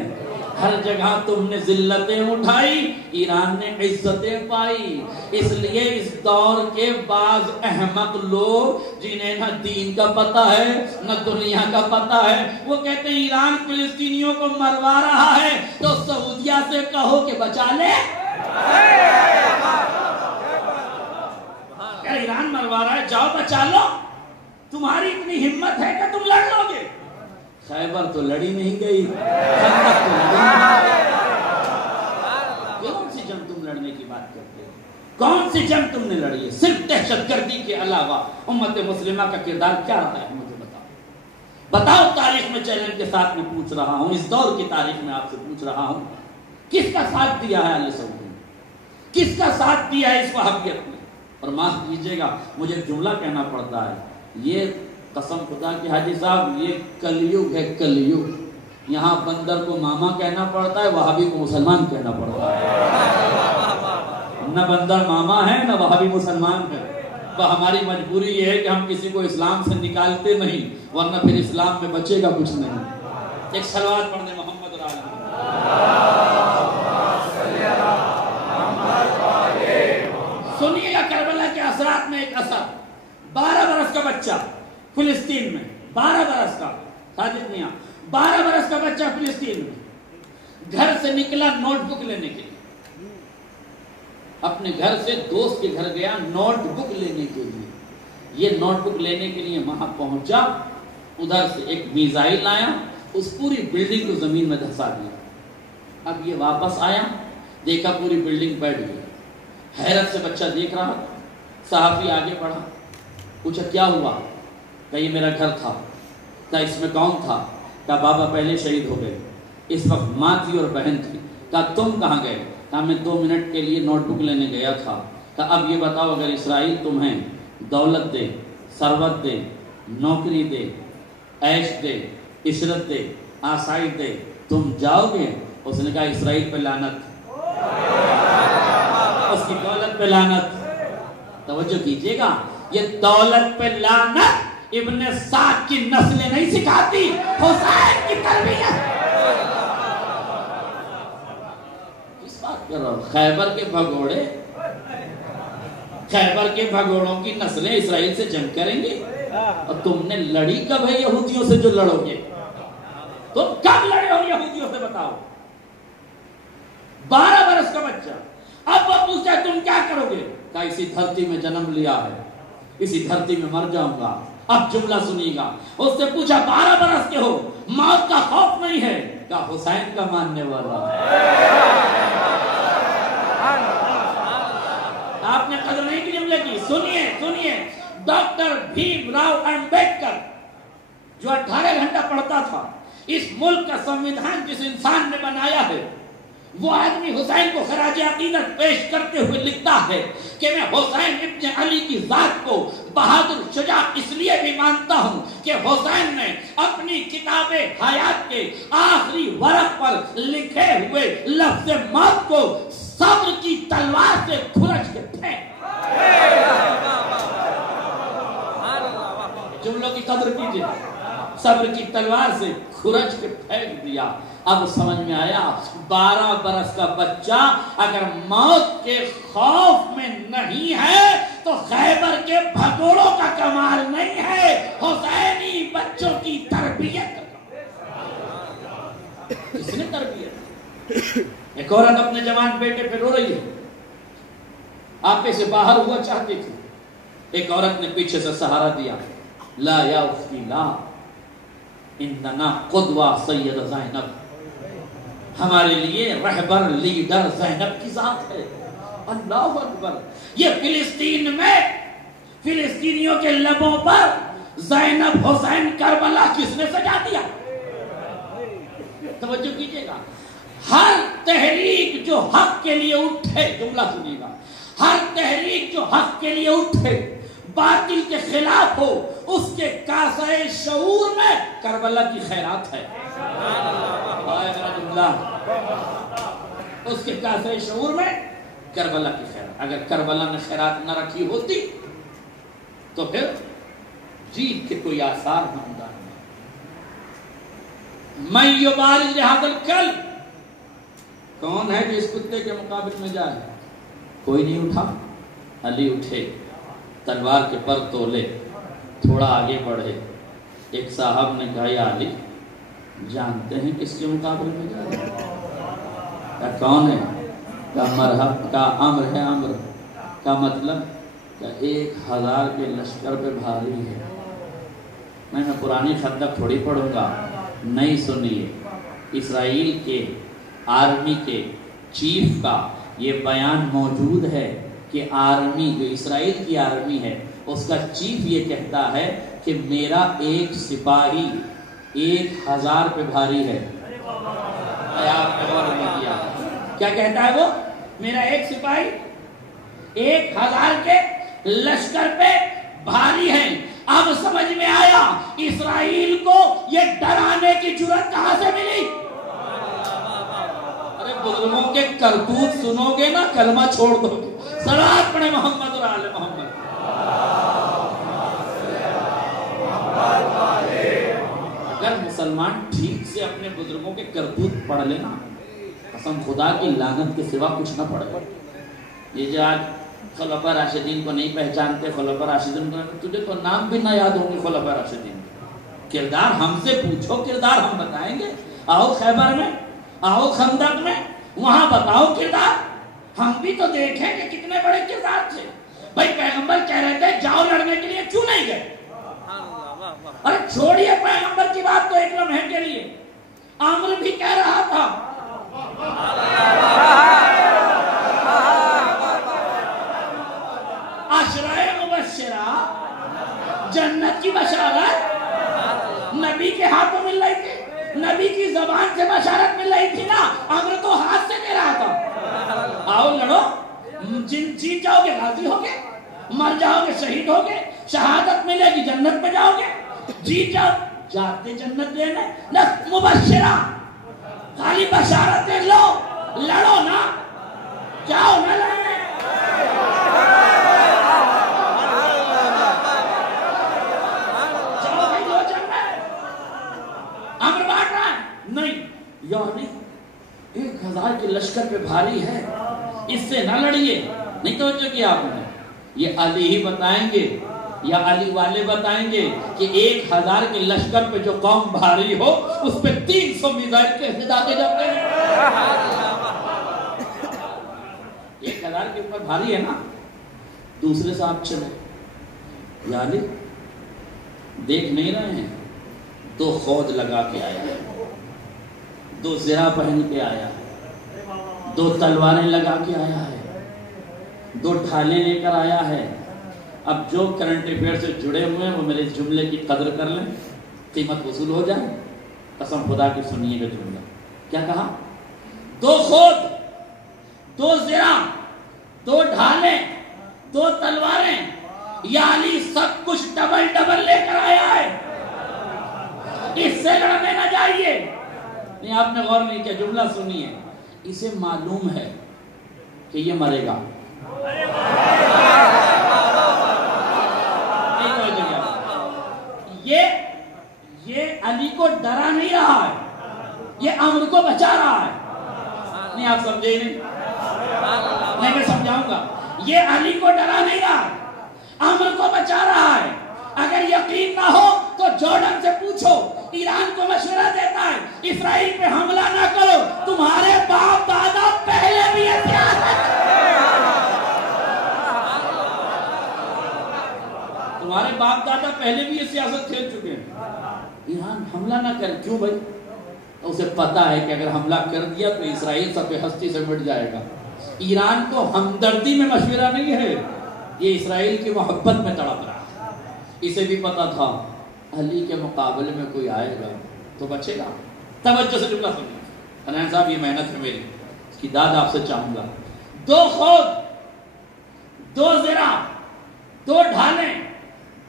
ہر جگہ تم نے ذلتیں اٹھائی، ایران نے عزتیں پائی. اس لیے اس دور کے بعض احمق لوگ جنہیں نہ دین کا پتہ ہے نہ دنیا کا پتہ ہے، وہ کہتے ہیں ایران فلسطینیوں کو مروا رہا ہے تو سعودیہ سے کہو کہ بچا لے. کیا ایران مروا رہا ہے؟ جاؤ بچا لو. تمہاری اتنی ہمت ہے کہ تم لڑ لو گے. خیبر تو لڑی نہیں گئی، خندق تو لڑی نہیں گئی. کون سی جنگ تم لڑنے کی بات کرتے ہو؟ کون سی جنگ تم نے لڑی ہے؟ صرف دہشت گردی کے علاوہ امت مسلمہ کا کردار کیا رہا ہے؟ مجھے بتاؤ. تاریخ میں چیلنج کے ساتھ میں پوچھ رہا ہوں، اس دور کی تاریخ میں آپ سے پوچھ رہا ہوں، کس کا ساتھ دیا ہے آل سعود نے؟ کس کا ساتھ دیا ہے اس وہابیت نے؟ اور معاف کیجیے گا مجھے جملہ کہنا پڑتا ہے، یہ قسم خدا کی حاجی صاحب یہ کلیوگ ہے، کلیوگ. یہاں بندر کو ماما کہنا پڑتا ہے، وہابی کو مسلمان کہنا پڑتا ہے. نہ بندر ماما ہے نہ وہابی مسلمان ہے. ہماری مجبوری یہ ہے کہ ہم کسی کو اسلام سے نکالتے نہیں، ورنہ پھر اسلام میں بچے گا کچھ نہیں. ایک صلوات پڑھ دیں محمد اور آل محمد. سنیے گا کربلا کے اثرات میں ایک اثر. 12 برس کا بچہ فلسطین میں، 12 برس کا، ساجد میاں 12 برس کا بچہ فلسطین میں گھر سے نکلا نوٹ بک لینے کے لیے. اپنے گھر سے دوست کے گھر گیا نوٹ بک لینے کے لیے. یہ نوٹ بک لینے کے لیے وہاں پہنچا، ادھر سے ایک میزائل آیا، اس پوری بلڈنگ کو زمین میں دھسا دیا. اب یہ واپس آیا، دیکھا پوری بلڈنگ بیٹھ گئی. حیرت سے بچہ دیکھ رہا. صحافی آگے بڑھا، پوچھا کیا ہوا؟ کہ یہ میرا گھر تھا. کہ اس میں کون تھا؟ کہ بابا پہلے شہید ہو گئے، اس وقت ماں تھی اور بہن تھی. کہ تم کہاں گئے؟ کہ میں 2 منٹ کے لیے نوٹ بک لینے گیا تھا. کہ اب یہ بتاؤ اگر اسرائیل تمہیں دولت دے، ثروت دے، نوکری دے، عیش دے، عشرت دے، آسائش دے، تم جاؤ گے؟ اس نے کہا اسرائیل پہ لعنت. اس کی دولت پہ لعنت. توجہ کیجئے گا، یہ دولت پہ لعنت ابن سعد کی نسلیں نہیں سکھاتی، حسین کی تربیت. کس بات کر رہا ہوں؟ خیبر کے بھگوڑے، خیبر کے بھگوڑوں کی نسلیں اسرائیل سے جنگ کریں گے، اور تم نے لڑی کب ہے یہودیوں سے جو لڑو گے؟ تم کب لڑے ہو یہودیوں سے بتاؤ؟ 12 برس کا بچہ. اب وہ پوچھتا ہے تم کیا کرو گے؟ کہا اسی دھرتی میں جنم لیا ہے، اسی دھرتی میں مر جاؤں گا. اب جملہ سنیے گا، اس سے پوچھا 12 برس کے ہو، موت کا خوف نہیں ہے؟ کہا حسین کا ماننے والا. آپ نے قدر نہیں کی جملے کی. سنیے ڈاکٹر بھیم راؤ امبیڈکر جو 18 گھنٹہ پڑھتا تھا، اس ملک کا سنویدھان جس انسان نے بنایا ہے، وہ آدمی حسین کو خراج عقیدت پیش کرتے ہوئے لکھتا ہے کہ میں حسین ابن علی کی ذات کو بہادر شجاع اس لیے بھی مانتا ہوں کہ حسین نے اپنی کتاب حیات کے آخری ورق پر لکھے ہوئے لفظ موت کو صبر کی تلوار سے کھرچ کے پھینک. جملوں کی قدر کیجئے، صبر کی تلوار سے کھرچ کے پھینک دیا. اب سمجھ میں آیا 12 برس کا بچہ اگر موت کے خوف میں نہیں ہے تو خیبر کے بھگوڑوں کا کمال نہیں ہے، حسینی بچوں کی تربیت. کس نے تربیت؟ ایک عورت اپنے جوان بیٹے پہ رو رہی ہے، آپے سے باہر ہوا چاہتی تھی. ایک عورت نے پیچھے سے سہارا دیا، لا یا اختی لا اننا قدوہ سید زینب، ہمارے لیے رہبر لیڈر زینب کی ذات ہے. اللہ اکبر. یہ فلسطین میں فلسطینیوں کے لبوں پر زینب حسین کربلا کس نے سجا دیا؟ توجہ کیجئے گا. ہر تحریک جو حق کے لیے اٹھے، جملہ سنیے گا، ہر تحریک جو حق کے لیے اٹھے باطل کے خلاف ہو، اس کے کاسہ شعور میں کربلا کی خیرات ہے. اس کے کاسہ شعور میں کربلا کی خیرات. اگر کربلا نے خیرات نہ رکھی ہوتی تو پھر جیت کے کوئی آثار نہ. میں یبارز لہذا الکلب، کون ہے جو اس کتے کے مقابل میں جائے؟ کوئی نہیں اٹھا. علی اٹھے، تلوار کے پر تولے، تھوڑا آگے بڑھے. ایک صاحب نے کہا یا علی جانتے ہیں کس کے مقابلے میں جا رہے ہیں؟ کہا کون ہے؟ کہا مرحب. کہا امر ہے. امر کا مطلب کہ 1000 کے لشکر پہ بھاری ہے. میں پرانی خندق تھوڑی پڑھوں گا. نہیں سنیے، اسرائیل کے آرمی کے چیف کا یہ بیان موجود ہے کہ آرمی جو اسرائیل کی آرمی ہے اس کا چیف یہ کہتا ہے کہ میرا ایک سپاہی 1000 پہ بھاری ہے. کیا کہتا ہے وہ؟ میرا ایک سپاہی 1000 کے لشکر پہ بھاری ہے. اب سمجھ میں آیا اسرائیل کو یہ ڈرانے کی جرأت کہاں سے ملی. ارے بزرگوں کے کرتوت سنو گے نا کلمہ چھوڑ دو گے. صلوات پڑھے محمد اور آل محمد. اگر مسلمان ٹھیک سے اپنے بزرگوں کے کرتوت پڑھ لینا، قسم خدا کی لعنت کے سوا کچھ نہ پڑے. یہ جو آج خلفاء راشدین کو نہیں پہچانتے، خلفاء راشدین کو تجھے تو نام بھی نہ یاد ہوں گے خلفاء راشدین. کردار ہم سے پوچھو، کردار ہم بتائیں گے. آؤ خیبر میں، آؤ خندق میں، وہاں بتاؤ کردار. ہم بھی تو دیکھیں کہ کتنے بڑے کردار تھے. بھائی پیغمبر کہہ رہے تھے جاؤ لڑنے کے لیے، کیوں نہیں گئے؟ ارے چھوڑیے پیغمبر کی بات تو ایک لمحے کے لیے. عامر بھی کہہ رہا تھا عشرہ مبشرہ، جنت کی بشارت نبی کے ہاتھوں مل رہی تھی، نبی کی زبان سے بشارت مل رہی تھی نا. عامر تو ہاتھ سے دے رہا تھا آؤ لڑو، جیت جاؤ گے غازی ہوگے، مر جاؤ گے شہید ہوگے، شہادت ملے گی جنت میں جاؤ گے. جیت جاؤ جاتے جنت لینے. نہ مبشرہ خالی بشارتیں لو، لڑو نا. جاؤ نہ لڑنے. چلو بھائی جو چل رہا ہے امر بانٹ رہا ہے. نہیں یعنی 1000 کے لشکر پہ بھاری ہے, اس سے نہ لڑیے. نہیں توجہ کیا آپ نے؟ یہ علی ہی بتائیں گے یا علی والے بتائیں گے کہ 1000 کے لشکر پہ جو قوم بھاری ہو اس پہ 300 میزائل کیسے داغے جاتے ہیں؟ 1000 کے اوپر بھاری ہے نا. دوسرے سے آپ چلے, یا علی دیکھ نہیں رہے ہیں 2 خود لگا کے آیا ہے, 2 زرہ پہن کے آیا ہے, 2 تلواریں لگا کے آیا ہے, 2 ڈھالیں لے کر آیا ہے. اب جو کرنٹ افیئر سے جڑے ہوئے ہیں وہ میرے اس جملے کی قدر کر لیں, قیمت وصول ہو جائے. قسم خدا کی سنیے گا جملہ. کیا کہا؟ 2 خود, 2 زرہ, 2 ڈھالیں, 2 تلواریں. یا علی سب کچھ ڈبل ڈبل لے کر آیا ہے, اس سے لڑنے نہ جائیے. نہیں آپ نے غور نہیں کیا, جملہ سنیے. اسے معلوم ہے کہ یہ مرے گا. یہ علی کو ڈرا نہیں رہا ہے, یہ امر کو بچا رہا ہے. نہیں آپ سمجھے نہیں, میں سمجھاؤں گا. یہ علی کو ڈرا نہیں رہا, امر کو بچا رہا ہے. اگر یقین نہ ہو تو جارڈن سے پوچھو, ایران کو مشورہ دیتا ہے اسرائیل پہ حملہ نہ کرو, تمہارے باپ دادا پہلے بھی یہ تمہارے باپ دادا پہلے بھی یہ سیاست کھیل چکے ہیں. ایران حملہ نہ کر, کیوں بھائی؟ اسے پتا ہے کہ اگر حملہ کر دیا تو اسرائیل سب ہستی سے مٹ جائے گا. ایران کو ہمدردی میں مشورہ نہیں ہے, یہ اسرائیل کی محبت میں تڑپ رہا ہے. اسے بھی پتا تھا علی کے مقابلے میں کوئی آئے گا تو بچے گا. توجہ سے جملہ سنیے حنان صاحب, یہ محنت ہے میری, اس کی داد آپ سے چاہوں گا. 2 خود, 2 زرہ, 2 ڈھالیں,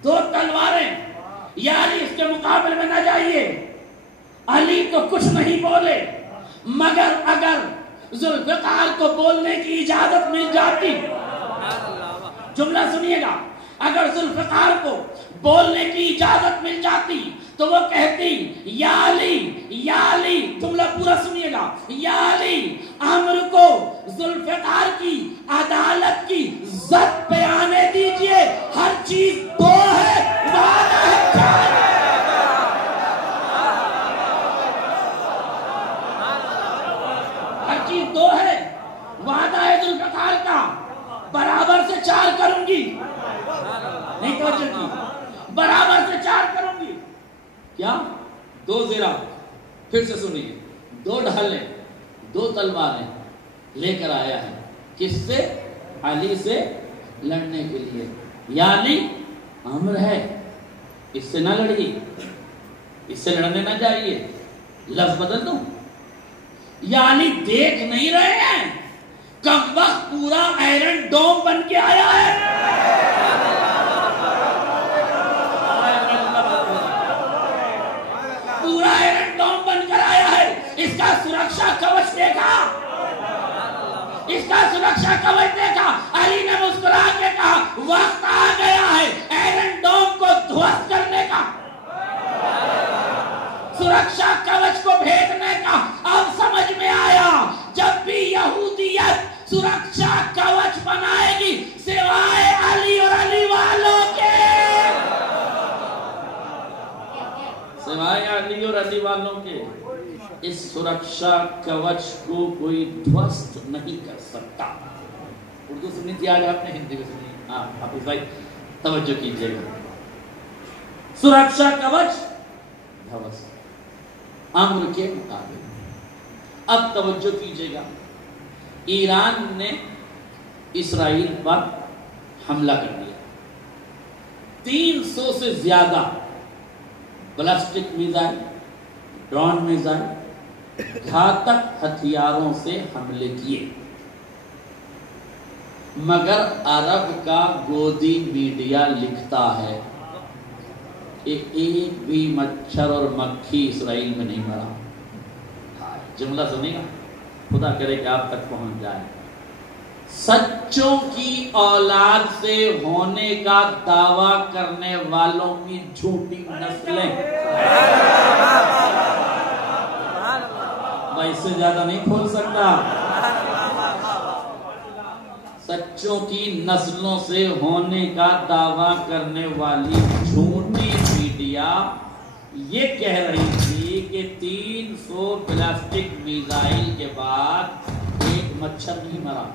2 تلواریں. یا علی اس کے مقابلے میں نہ جائیے. علی تو کچھ نہیں بولے, مگر اگر ذوالفقار کو بولنے کی اجازت مل جاتی, جملہ سنیے گا, اگر ذوالفقار کو بولنے کی اجازت مل جاتی تو وہ کہتی یا علی, جملہ پورا سنیے گا, یا علی عمر کو ذوالفقار کی عدالت کی زد پہ آنے دیجئے, ہر چیز 2 ہے, وعدہ ہے 4. ہر چیز 2 ہے, وعدہ ہے ذوالفقار کا, برابر سے 4 کروں گی. نہیں توجہ کی, برابر سے 4 کروں گی. کیا؟ 2 زرہ, پھر سے سنیے, 2 ڈھالیں, 2 تلواریں لے کر آیا ہے. کس سے؟ علی سے لڑنے کے لیے. یا علی امر ہے, اس سے نہ لڑیے, اس سے لڑنے نہ جائیے. لفظ بدل دوں, یا علی دیکھ نہیں رہے ہیں کم وقت پورا آئرن ڈوم بن کے آیا ہے. پورا آئرن ڈوم بن کر آیا ہے. اس کا سرکشا کوچ دیکھا, اس کا سرکشا کوچ دیکھا. علی نے مسکرا کے کہا وقت آ گیا ہے آئرن ڈوم کو دھوست کرنے کا, سرکشا کوچ کو بھیجنے کا. اب سمجھ میں آیا, جب بھی یہودیت سرکشا کوچ بنائے گی سوائے علی اور علی والوں کے, سوائے علی اور علی والوں کے, اس سرکشا کوچ کو کوئی دھوست نہیں کر سکتا. اردو سنی تھی آج آپ نے, ہندی میں سنی. ہاں حافظ بھائی توجہ کیجئے گا. سرکشا کوچ دھوست امر کے مقابلے. اب توجہ کیجئے گا, ایران نے اسرائیل پر حملہ کر دیا. 300 سے زیادہ بلاسٹک میزائل, ڈرون میزائل, گھاتک ہتھیاروں سے حملے کیے. مگر عرب کا گودی میڈیا لکھتا ہے کہ ایک بھی مچھر اور مکھی اسرائیل میں نہیں مرا. جملہ سنیں گا, خدا کرے کہ آپ تک پہنچ جائے. سچوں کی اولاد سے ہونے کا دعویٰ کرنے والوں کی جھوٹی نسلیں. میں اس سے زیادہ نہیں کھول سکتا. سچوں کی نسلوں سے ہونے کا دعویٰ کرنے والی جھوٹی میڈیا یہ کہہ رہی تھی کہ 300 پلاسٹک میزائل کے بعد ایک مچھر نہیں مرا.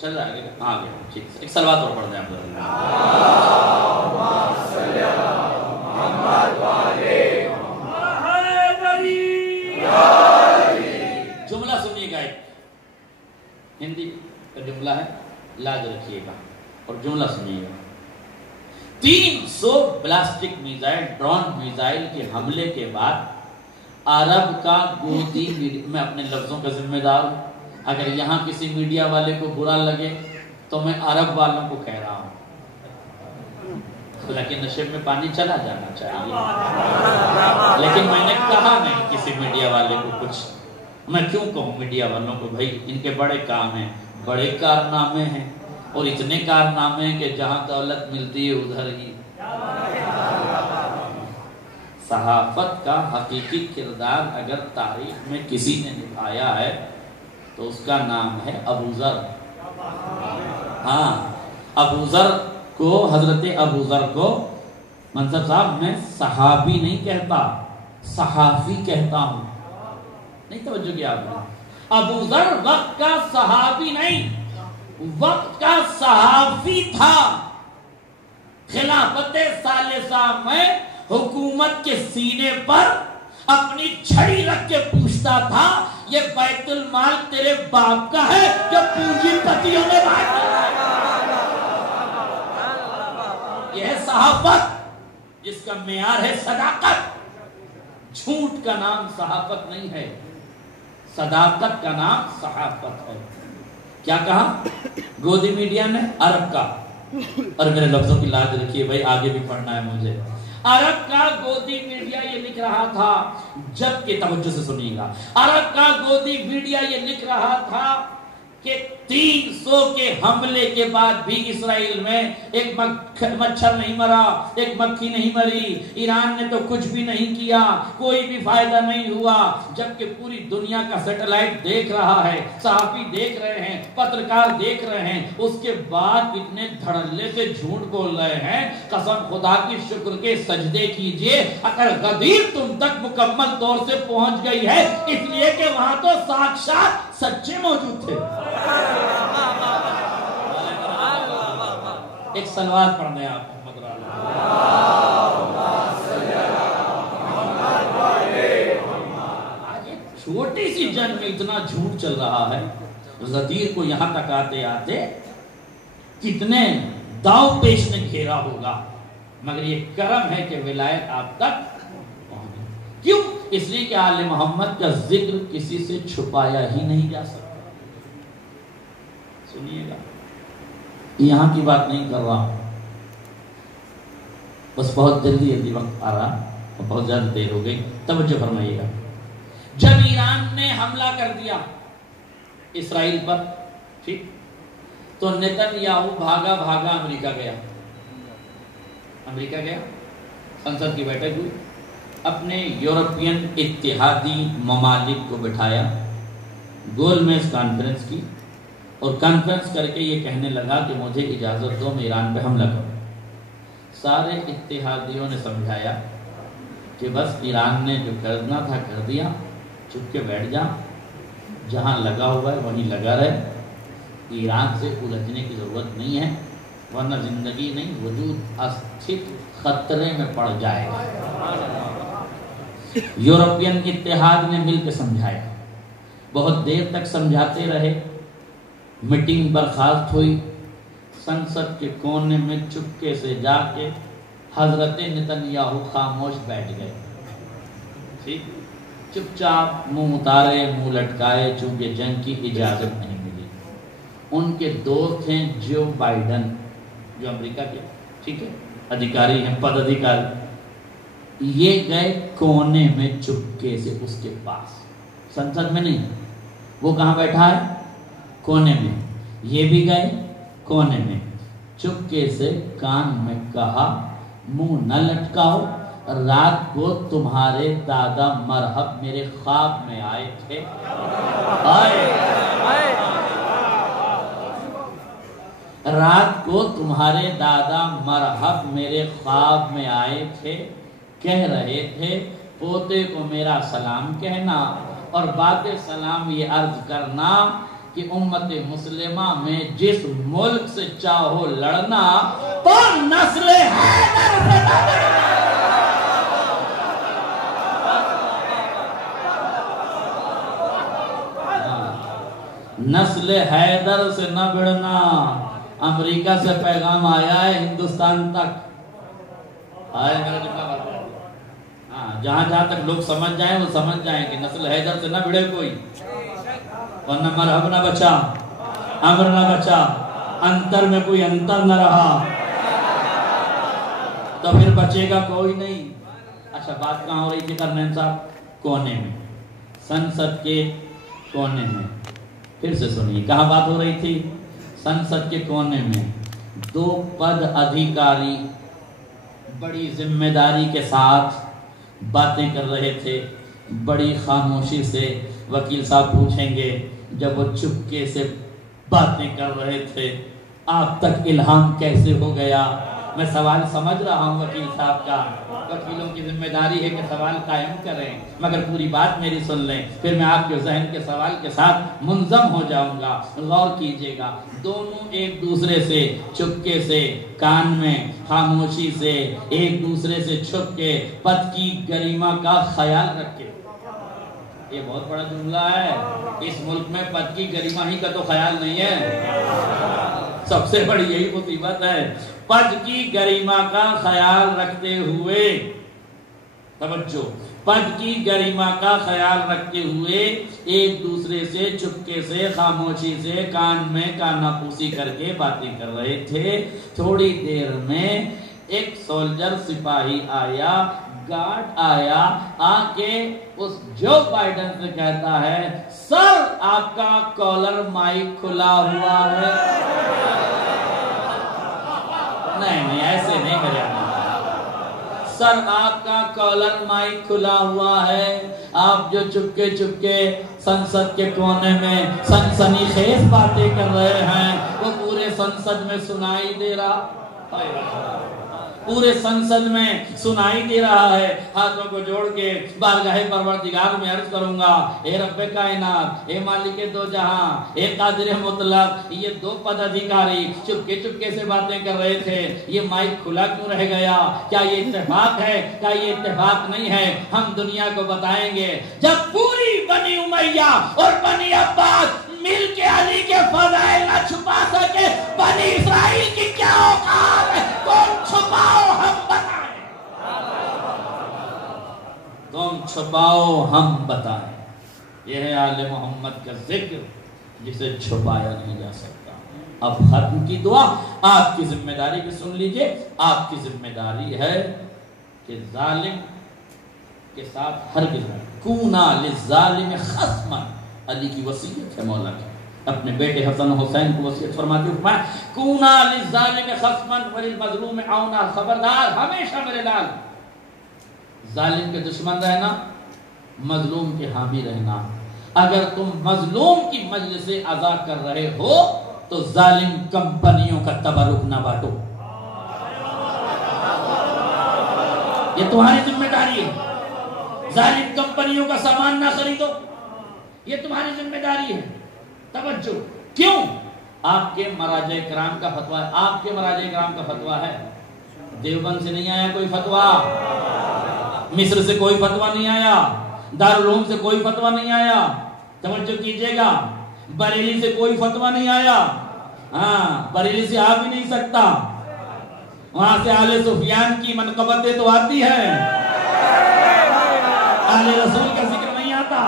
چل رہا ہے آگے ٹھیک ہے. ایک صلوات اور پڑھ دیں آپ لوگ. جملہ سنیے گا. ایک ہندی کا جملہ ہے, لاج رکھیے گا اور جملہ سنیے گا. 300 پلاسٹک میزائل, ڈرون میزائل کے حملے کے بعد عرب کا گودی, میں اپنے لفظوں کا ذمہ دار ہوں, اگر یہاں کسی میڈیا والے کو برا لگے تو میں عرب والوں کو کہہ رہا ہوں, لیکن نشیب میں پانی چلا جانا چاہیے. لیکن میں نے کہا نہیں کسی میڈیا والے کو کچھ. میں کیوں کہوں میڈیا والوں کو؟ بھائی ان کے بڑے کام ہیں, بڑے کارنامے ہیں, اور اتنے کارنامے ہیں کہ جہاں دولت ملتی ہے ادھر ہی. صحافت کا حقیقی کردار اگر تاریخ میں کسی نے نبھایا ہے تو اس کا نام ہے ابو ذر. ہاں, ابو ذر کو, حضرت ابو ذر کو منصب صاحب میں صحابی نہیں کہتا, صحافی کہتا ہوں. نہیں توجہ کیا آپ نے؟ ابو ذر وقت کا صحابی نہیں, وقت کا صحافی تھا. خلافت ثالثہ میں حکومت کے سینے پر اپنی چھڑی رکھ کے پوچھتا تھا یہ بیت المال تیرے باپ کا ہے جو پونجی پتیوں نے بانٹا. یہ ہے صحافت جس کا معیار ہے صداقت. جھوٹ کا نام صحافت نہیں ہے, صداقت کا نام صحافت ہے. کیا کہا گودی میڈیا نے؟ عرب کا. اور میرے لفظوں کی لاج رکھیے بھائی, آگے بھی پڑھنا ہے مجھے. عرب کا گودی میڈیا یہ لکھ رہا تھا, جبکہ توجہ سے سنیے گا, عرب کا گودی میڈیا یہ لکھ رہا تھا کہ 300 کے حملے کے بعد بھی اسرائیل میں ایک مچھر نہیں مرا, ایک مکھی نہیں مری, ایران نے تو کچھ بھی نہیں کیا, کوئی بھی فائدہ نہیں ہوا. جبکہ پوری دنیا کا سیٹلائٹ دیکھ رہا ہے, صحافی دیکھ رہے ہیں, پترکار دیکھ رہے ہیں, اس کے بعد اتنے دھڑلے سے جھوٹ بول رہے ہیں. قسم خدا کی شکر کے سجدے کیجئے اگر غدیر تم تک مکمل طور سے پہنچ گئی ہے, اس لیے کہ وہاں تو ساکشات سچے موجود تھے. ایک صلوات پڑھ دیں آپ محمد آج ایک چھوٹی سی جنگ میں اتنا جھوٹ چل رہا ہے. غدیر کو یہاں تک آتے آتے کتنے داؤ پیش نے گھیرا ہوگا, مگر یہ کرم ہے کہ ولایت آپ تک پہنچی. کیوں؟ اس لیے کہ آل محمد کا ذکر کسی سے چھپایا ہی نہیں جا سکتا. سنیے گا, یہاں کی بات نہیں کر رہا ہوں, بس بہت جلدی وقت آ رہا اور بہت زیادہ دیر ہو گئی. توجہ فرمائیے گا. جب ایران نے حملہ کر دیا اسرائیل پر, ٹھیک, تو نیتن یاہو بھاگا امریکہ گیا, سنسد کی بیٹھک ہوئی, اپنے یورپین اتحادی ممالک کو بٹھایا, گول میز کانفرنس کی, اور کانفرنس کر کے یہ کہنے لگا کہ مجھے اجازت دو میں ایران پہ حملہ کروں. سارے اتحادیوں نے سمجھایا کہ بس ایران نے جو کرنا تھا کر دیا, چپ کے بیٹھ جا, جہاں لگا ہوا ہے وہیں لگا رہے, ایران سے الجھنے کی ضرورت نہیں ہے, ورنہ زندگی نہیں وجود استھت خطرے میں پڑ جائے گا. یورپین اتحاد نے مل کے سمجھایا, بہت دیر تک سمجھاتے رہے، میٹنگ برخاست ہوئی، سنسد کے کونے میں چپکے سے جا کے حضرت نتنیاہو خاموش بیٹھ گئے، ٹھیک، چپ چاپ منہ اتارے، منہ لٹکائے، چونکہ جنگ کی اجازت نہیں ملی۔ ان کے دوست ہیں جو بائیڈن، جو امریکہ کے ٹھیک ہے ادھیکاری ہیں، پد ادھیکاری، یہ گئے کونے میں چپکے سے اس کے پاس، سنسد میں نہیں، وہ کہاں بیٹھا ہے؟ کونے میں، یہ بھی گئے کونے میں، چپکے سے کان میں کہا منہ نہ لٹکاؤ، رات کو تمہارے دادا مرحب میرے خواب میں آئے تھے، رات کو تمہارے دادا مرحب میرے خواب میں آئے تھے، کہہ رہے تھے پوتے کو میرا سلام کہنا، اور بات سلام یہ عرض کرنا کہ امت مسلمہ میں جس ملک سے چاہو لڑنا تو نسل حیدر سے نسل حیدر سے نہ بڑھنا۔ امریکہ سے پیغام آیا ہے ہندوستان تک، آئے میرا جملہ بات ہے، جہاں جہاں تک لوگ سمجھ جائیں وہ سمجھ جائیں کہ نسل حیدر سے نہ بڑھے کوئی، ورنہ مرحب نہ بچا، امر نہ بچا، انتر میں کوئی انتر نہ رہا تو پھر بچے گا کوئی نہیں۔ اچھا بات کہاں ہو رہی تھی کرنین صاحب؟ کونے میں، سنسد کے کونے میں، پھر سے سنیے کہاں بات ہو رہی تھی؟ سنسد کے کونے میں دو پد ادھیکاری بڑی ذمہ داری کے ساتھ باتیں کر رہے تھے، بڑی خاموشی سے۔ وکیل صاحب پوچھیں گے جب وہ چپکے سے باتیں کر رہے تھے آپ تک الہام کیسے ہو گیا؟ میں سوال سمجھ رہا ہوں وکیل صاحب کا، وکیلوں کی ذمہ داری ہے کہ سوال قائم کریں، مگر پوری بات میری سن لیں، پھر میں آپ کے ذہن کے سوال کے ساتھ منظم ہو جاؤں گا۔ غور کیجئے گا، دونوں ایک دوسرے سے چپکے سے، کان میں خاموشی سے، ایک دوسرے سے چھپ کے پد کی گریما کا خیال رکھے۔ یہ بہت بڑا جملہ ہے، اس ملک میں پد کی گریما ہی کا تو خیال نہیں ہے، سب سے بڑی یہی مصیبت ہے۔ پد کی گریما کا خیال رکھتے ہوئے، توجہ، پد کی گریما کا خیال رکھتے ہوئے ایک دوسرے سے چپکے سے خاموشی سے کان میں کانا پوسی کر کے باتیں کر رہے تھے۔ تھوڑی دیر میں ایک سولجر سپاہی آیا، گارڈ آیا، آ کے اس جو بائیڈن سے کہتا ہے سر آپ کا کالر مائک کھلا ہوا ہے۔ نہیں ایسے نہیں میرے سر آپ کا کالر مائک کھلا ہوا ہے، آپ جو چپکے چپکے سنسد کے کونے میں سنسنی خیز باتیں کر رہے ہیں وہ پورے سنسد میں سنائی دے رہا، پورے سنسد میں سنائی دے رہا ہے۔ ہاتھوں کو جوڑ کے بارگاہ پروردگار میں عرض کروں گا، اے رب کائنات، اے مالک دو جہاں، اے قادر مطلق، یہ دو پد ادھیکاری چپکے چپکے سے باتیں کر رہے تھے، یہ مائک کھلا کیوں رہ گیا؟ کیا یہ اتفاق ہے؟ کیا یہ اتفاق نہیں ہے؟ ہم دنیا کو بتائیں گے جب پوری بنی امیہ اور بنی عباس مل کے علی کے فضائل نہ چھپا سکے، بنی اسرائیل کی کیا اوقات ہے؟ تم چھپاؤ ہم بتائیں، تم چھپاؤ ہم بتائیں۔ یہ ہے آل محمد کا ذکر جسے چھپایا نہیں جا سکتا۔ اب ختم کی دعا، آپ کی ذمہ داری بھی سن لیجئے۔ آپ کی ذمہ داری ہے کہ ظالم کے ساتھ ہرگز نہ کونا للظالم خصما، علی کی وصیت ہے مولا کی، اپنے بیٹے حسن حسین کو وصیت فرماتے ہوئے فرمایا کونا للظالم خصما وللمظلوم عونا، خبردار ہمیشہ میرے لال ظالم کے دشمن رہنا، مظلوم کے حامی رہنا۔ اگر تم مظلوم کی مجلس عزا کر رہے ہو تو ظالم کمپنیوں کا تبرک نہ بانٹو، یہ تمہاری ذمہ داری ہے۔ ظالم کمپنیوں کا سامان نہ خریدو، یہ تمہاری ذمہ داری ہے۔ توجہ، کیوں؟ آپ کے مراجع کرام کا فتویٰ ہے، آپ کے مراجع کرام کا فتویٰ ہے، دیوبند سے نہیں آیا کوئی فتویٰ، مصر سے کوئی فتویٰ نہیں آیا، دارالعلوم سے کوئی فتویٰ نہیں آیا، توجہ کیجئے گا، بریلی سے کوئی فتویٰ نہیں آیا، ہاں بریلی سے آ بھی نہیں سکتا، وہاں سے آل سفیان کی منقبتیں تو آتی ہے، آل رسول کا ذکر نہیں آتا،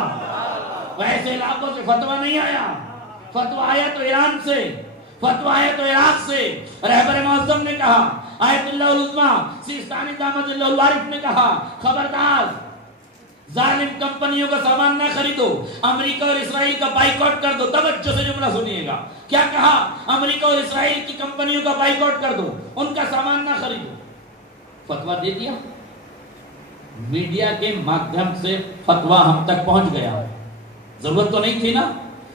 ویسے علاقوں سے فتویٰ نہیں آیا، فتویٰ آیا تو ایران سے، فتویٰ آیا تو عراق سے، رہبر معظم نے کہا، آیت اللہ العظمیٰ سیستانی دامت اللہ العارف نے کہا خبردار ظالم کمپنیوں کا سامان نہ خریدو، امریکہ اور اسرائیل کا بائیکاٹ کر دو۔ توجہ سے جملہ سنیے گا، کیا کہا؟ امریکہ اور اسرائیل کی کمپنیوں کا بائیکاٹ کر دو، ان کا سامان نہ خریدو۔ فتویٰ دے دیا، میڈیا کے مادھیم سے فتویٰ ہم تک پہنچ گیا، ضرورت تو نہیں تھی نا،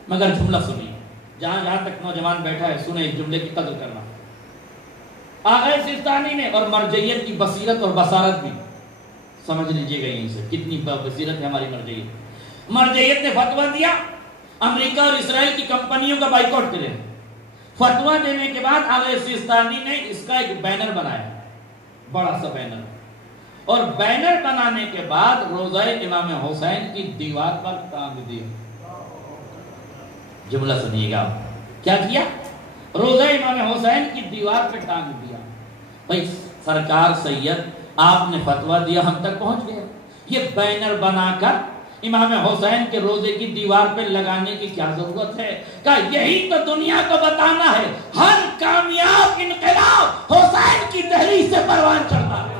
مگر جملہ سنیے، جہاں تک نوجوان بیٹھا ہے سنیں اس جملے کی قدر کرنا۔ آغا سیستانی نے، اور مرجعیت کی بصیرت اور بصارت بھی سمجھ لیجئے گا یہیں سے کتنی بصیرت ہے ہماری مرجعیت، مرجعیت نے فتویٰ دیا امریکہ اور اسرائیل کی کمپنیوں کا بائیکاٹ کرے۔ فتویٰ دینے کے بعد آغا سیستانی نے اس کا ایک بینر بنایا، بڑا سا بینر، اور بینر بنانے کے بعد روضہ امام حسین کی دیوار پر ٹانگ دیا۔ جملہ سنیے گا، کیا کیا؟ روضہ امام حسین کی دیوار پہ ٹانگ دیا۔ بھائی سرکار سید آپ نے فتویٰ دیا، ہم تک پہنچ گیا، یہ بینر بنا کر امام حسین کے روضے کی دیوار پہ لگانے کی کیا ضرورت ہے؟ کہ یہی تو دنیا کو بتانا ہے، ہر کامیاب انقلاب حسین کی دہلیز سے پروان چڑھتا ہے۔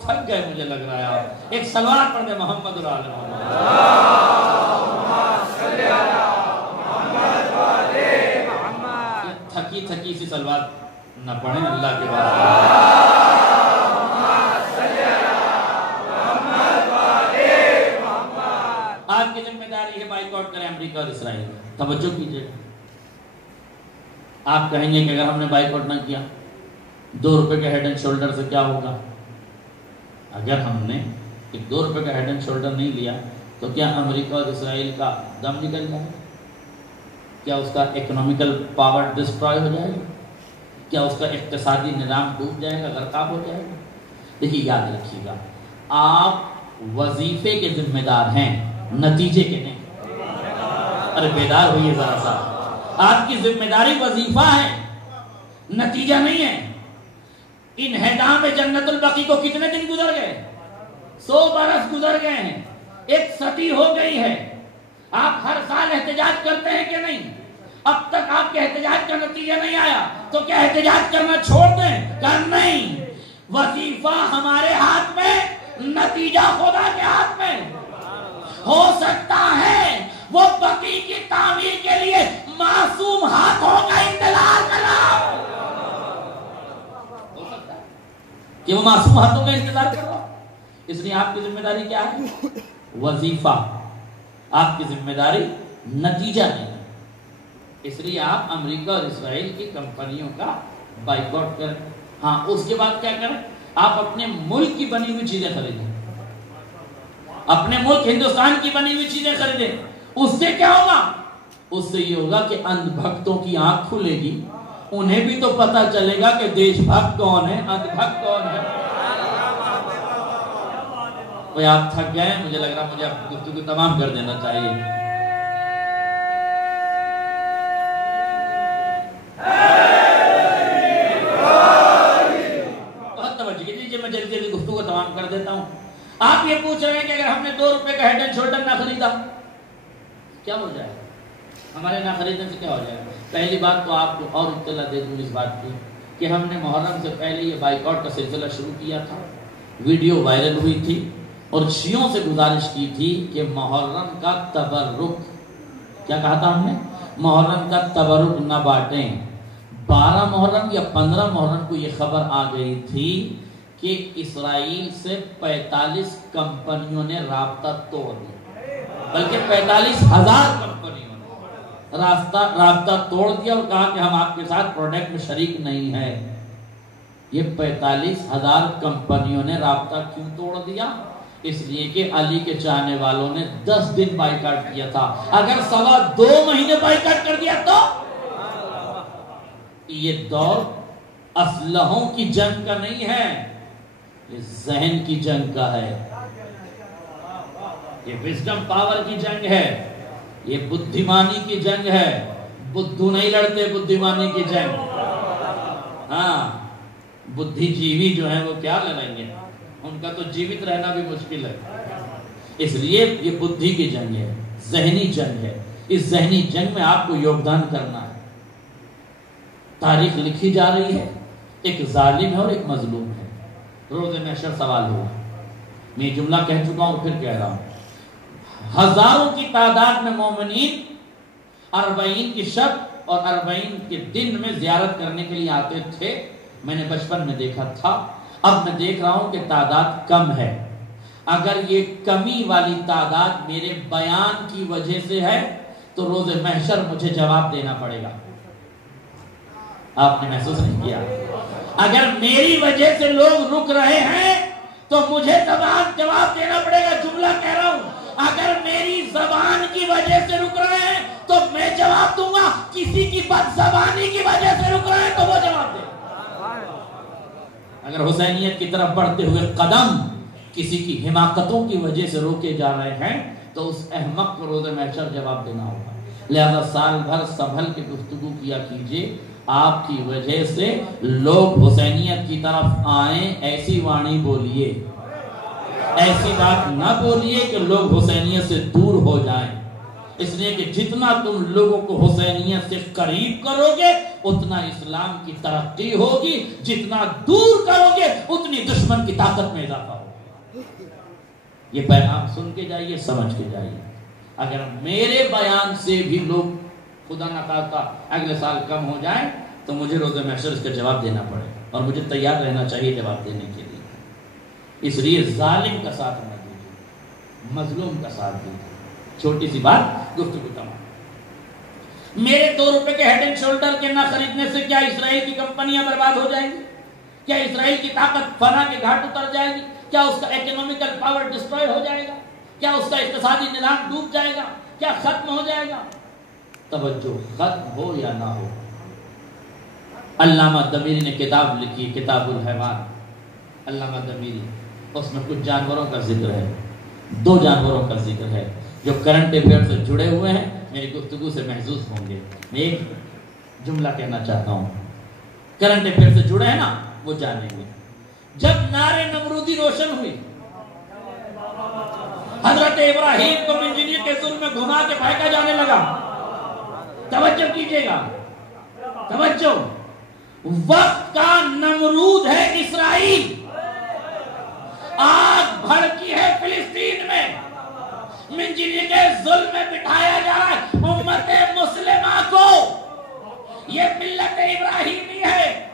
تھک گئے مجھے لگ رہا ہے، ایک سلوات پڑھ دے محمد اور آل محمد۔ تھکی سی سلوات نہ پڑھیں اللہ کے بعد۔ آج کی ذمہ داری ہے بائیکاٹ کریں امریکہ اور اسرائیل۔ توجہ کیجئے، آپ کہیں گے کہ اگر ہم نے بائیکاٹ نہ کیا 2 روپے کے ہیڈ اینڈ شولڈر سے کیا ہوگا؟ اگر ہم نے 2 روپے کا ہیڈ اینڈ شولڈر نہیں لیا تو کیا امریکہ اور اسرائیل کا دم نکل جائے گا؟ کیا اس کا اکنامیکل پاور ڈسٹروائے ہو جائے گا؟ کیا اس کا اقتصادی نظام ڈوب جائے گا، غرقاب ہو جائے گا؟ دیکھیے یاد رکھیے گا، آپ وظیفے کے ذمہ دار ہیں، نتیجے کے نہیں۔ ارے بیدار ہوئیے ذرا سا، آپ کی ذمہ داری وظیفہ ہے، نتیجہ نہیں ہے۔ انہدام جنت البقیع کو کتنے دن گزر گئے؟ 100 برس گزر گئے ہیں، 1 صدی ہو گئی ہے۔ آپ ہر سال احتجاج کرتے ہیں کہ نہیں؟ اب تک آپ کے احتجاج کا نتیجہ نہیں آیا تو کیا احتجاج کرنا چھوڑ دیں؟ کہ نہیں، وظیفہ ہمارے ہاتھ میں، نتیجہ خدا کے ہاتھ میں۔ ہو سکتا ہے وہ بقیع کی تعمیر کے لیے معصوم ہاتھوں کا انتظار کرنا، ہو سکتا ہے کہ وہ معصوم ہاتھوں کا انتظار کر رہا ہو۔ اس لیے آپ کی ذمہ داری کیا ہے؟ وظیفہ۔ آپ کی ذمہ داری نتیجہ نہیں ہے۔ اس لیے آپ امریکہ اور اسرائیل کی کمپنیوں کا بائیکاٹ کریں۔ ہاں، اس کے بعد کیا کریں؟ آپ اپنے ملک کی بنی ہوئی چیزیں خریدیں، اپنے ملک ہندوستان کی بنی ہوئی چیزیں خریدیں۔ اس سے کیا ہوگا؟ اس سے یہ ہوگا کہ اندھ بھکتوں کی آنکھ کھلے گی، انہیں بھی تو پتا چلے گا کہ دیش بھکت کون ہے، اندھ بھکت کون ہے۔ کوئی آپ تھک گئے، مجھے لگ رہا مجھے آپ گفتگو تمام کر دینا چاہیے۔ بہت توجہ کیجیے، میں جلدی جلدی گفتگو تمام کر دیتا ہوں۔ آپ یہ پوچھ رہے ہیں کہ اگر ہم نے 2 روپے کا ہیڈ اینڈ شولڈر نہ خریدا کیا ہو جائے گا؟ ہمارے نہ خریدنے سے کیا ہو جائے گا؟ پہلی بات تو آپ کو اور اطلاع دے دوں اس بات کی کہ ہم نے محرم سے پہلے یہ بائیکاٹ کا سلسلہ شروع کیا تھا، ویڈیو وائرل ہوئی تھی، اور شیعوں سے گزارش کی تھی کہ محرم کا تبرک، کیا کہا تھا ہم نے؟ محرم کا تبرک نہ بانٹیں۔ 12 محرم یا 15 محرم کو یہ خبر آ گئی تھی کہ اسرائیل سے 45 کمپنیوں نے رابطہ توڑ دیا، بلکہ 45,000 کمپنیوں نے رابطہ توڑ دیا اور کہا کہ ہم آپ کے ساتھ پروڈکٹ میں شریک نہیں ہیں۔ یہ 45,000 کمپنیوں نے رابطہ کیوں توڑ دیا؟ اس لیے کہ علی کے چاہنے والوں نے 10 دن بائیکاٹ کیا تھا۔ اگر 2.25 مہینے بائیکاٹ کر دیا تو یہ دور اسلحوں کی جنگ کا نہیں ہے، یہ ذہن کی جنگ کا ہے۔ یہ وزڈم پاور کی جنگ ہے، یہ بدھیمانی کی جنگ ہے. بدھو نہیں لڑتے بدھیمانی کی جنگ. ہاں بدھی جیوی جو ہیں وہ کیا لڑیں گے، ان کا تو جیوت رہنا بھی مشکل ہے. اس لیے یہ بدھی کی جنگ ہے، ذہنی جنگ ہے. اس ذہنی جنگ میں آپ کو یوگدان کرنا ہے. تاریخ لکھی جا رہی ہے، ایک ظالم ہے اور ایک مظلوم ہے. روز محشر سوال ہوگا. میں یہ جملہ کہہ چکا ہوں اور پھر کہہ رہا ہوں. ہزاروں کی تعداد میں مومنین 40 کی شب اور 40 کے دن میں زیارت کرنے کے لیے آتے تھے. میں نے بچپن میں دیکھا تھا، اب میں دیکھ رہا ہوں کہ تعداد کم ہے. اگر یہ کمی والی تعداد میرے بیان کی وجہ سے ہے تو روز محشر مجھے جواب دینا پڑے گا. آپ نے محسوس نہیں کیا؟ اگر میری وجہ سے لوگ رک رہے ہیں تو مجھے جواب دینا پڑے گا. جملہ کہہ رہا ہوں، اگر میری زبان کی وجہ سے رک رہے ہیں تو میں جواب دوں گا. کسی کی بد زبانی کی وجہ سے رک رہے ہیں تو وہ جواب دے. اگر حسینیت کی طرف بڑھتے ہوئے قدم کسی کی حماقتوں کی وجہ سے روکے جا رہے ہیں تو اس احمق کو روز محشر جواب دینا ہوگا. لہذا سال بھر سنبھل کے گفتگو کیا کیجئے. آپ کی وجہ سے لوگ حسینیت کی طرف آئیں، ایسی وانی بولیے، ایسی بات نہ بولیے کہ لوگ حسینیت سے دور ہو جائیں. اس لیے کہ جتنا تم لوگوں کو حسینیت سے قریب کرو گے اتنا اسلام کی ترقی ہوگی، جتنا دور کرو گے اتنی دشمن کی طاقت میں اضافہ ہوگا. یہ پیغام سن کے جائیے، سمجھ کے جائیے. اگر میرے بیان سے بھی لوگ خدا نہ خواستہ اگلے سال کم ہو جائیں تو مجھے روز محشر اس کا جواب دینا پڑے اور مجھے تیار رہنا چاہیے جواب دینے کے لیے. اس لیے ظالم کا ساتھ نہ دیجیے، مظلوم کا ساتھ دیجیے. چھوٹی سی بات، گفتگو تمام. میرے 2 روپے کے ہیڈ اینڈ شولڈر کے نہ خریدنے سے کیا اسرائیل کی کمپنیاں برباد ہو جائیں گی؟ کیا اسرائیل کی طاقت فنا کے گھاٹ اتر جائے گی؟ کیا اس کا اکنامیکل پاور ڈسٹروائے ہو جائے گا؟ کیا اس کا اقتصادی نظام ڈوب جائے گا؟ کیا ختم ہو جائے گا؟ توجہ، ختم ہو یا نہ ہو. علامہ دمیری نے کتاب لکھی، کتاب الحیوان. علامہ دمیری، اس میں کچھ جانوروں کا ذکر ہے. 2 جانوروں کا ذکر ہے جو کرنٹ افیئر سے جڑے ہوئے ہیں، میری گفتگو سے محظوظ ہوں گے. میں ایک جملہ کہنا چاہتا ہوں، کرنٹ افیئر سے جڑے ہیں نا وہ جانیں گے. جب نار نمرودی روشن ہوئی، حضرت ابراہیم کو منجنی کے ظلم میں گھما کے پھینکا جانے لگا. توجہ کیجئے گا، توجہ. وقت کا نمرود ہے اسرائیل، آگ بھڑکی ہے فلسطین میں، منجنی کے ظلم میں بٹھایا جا رہا ہے امت مسلمہ کو. یہ ملت ابراہیمی ہے،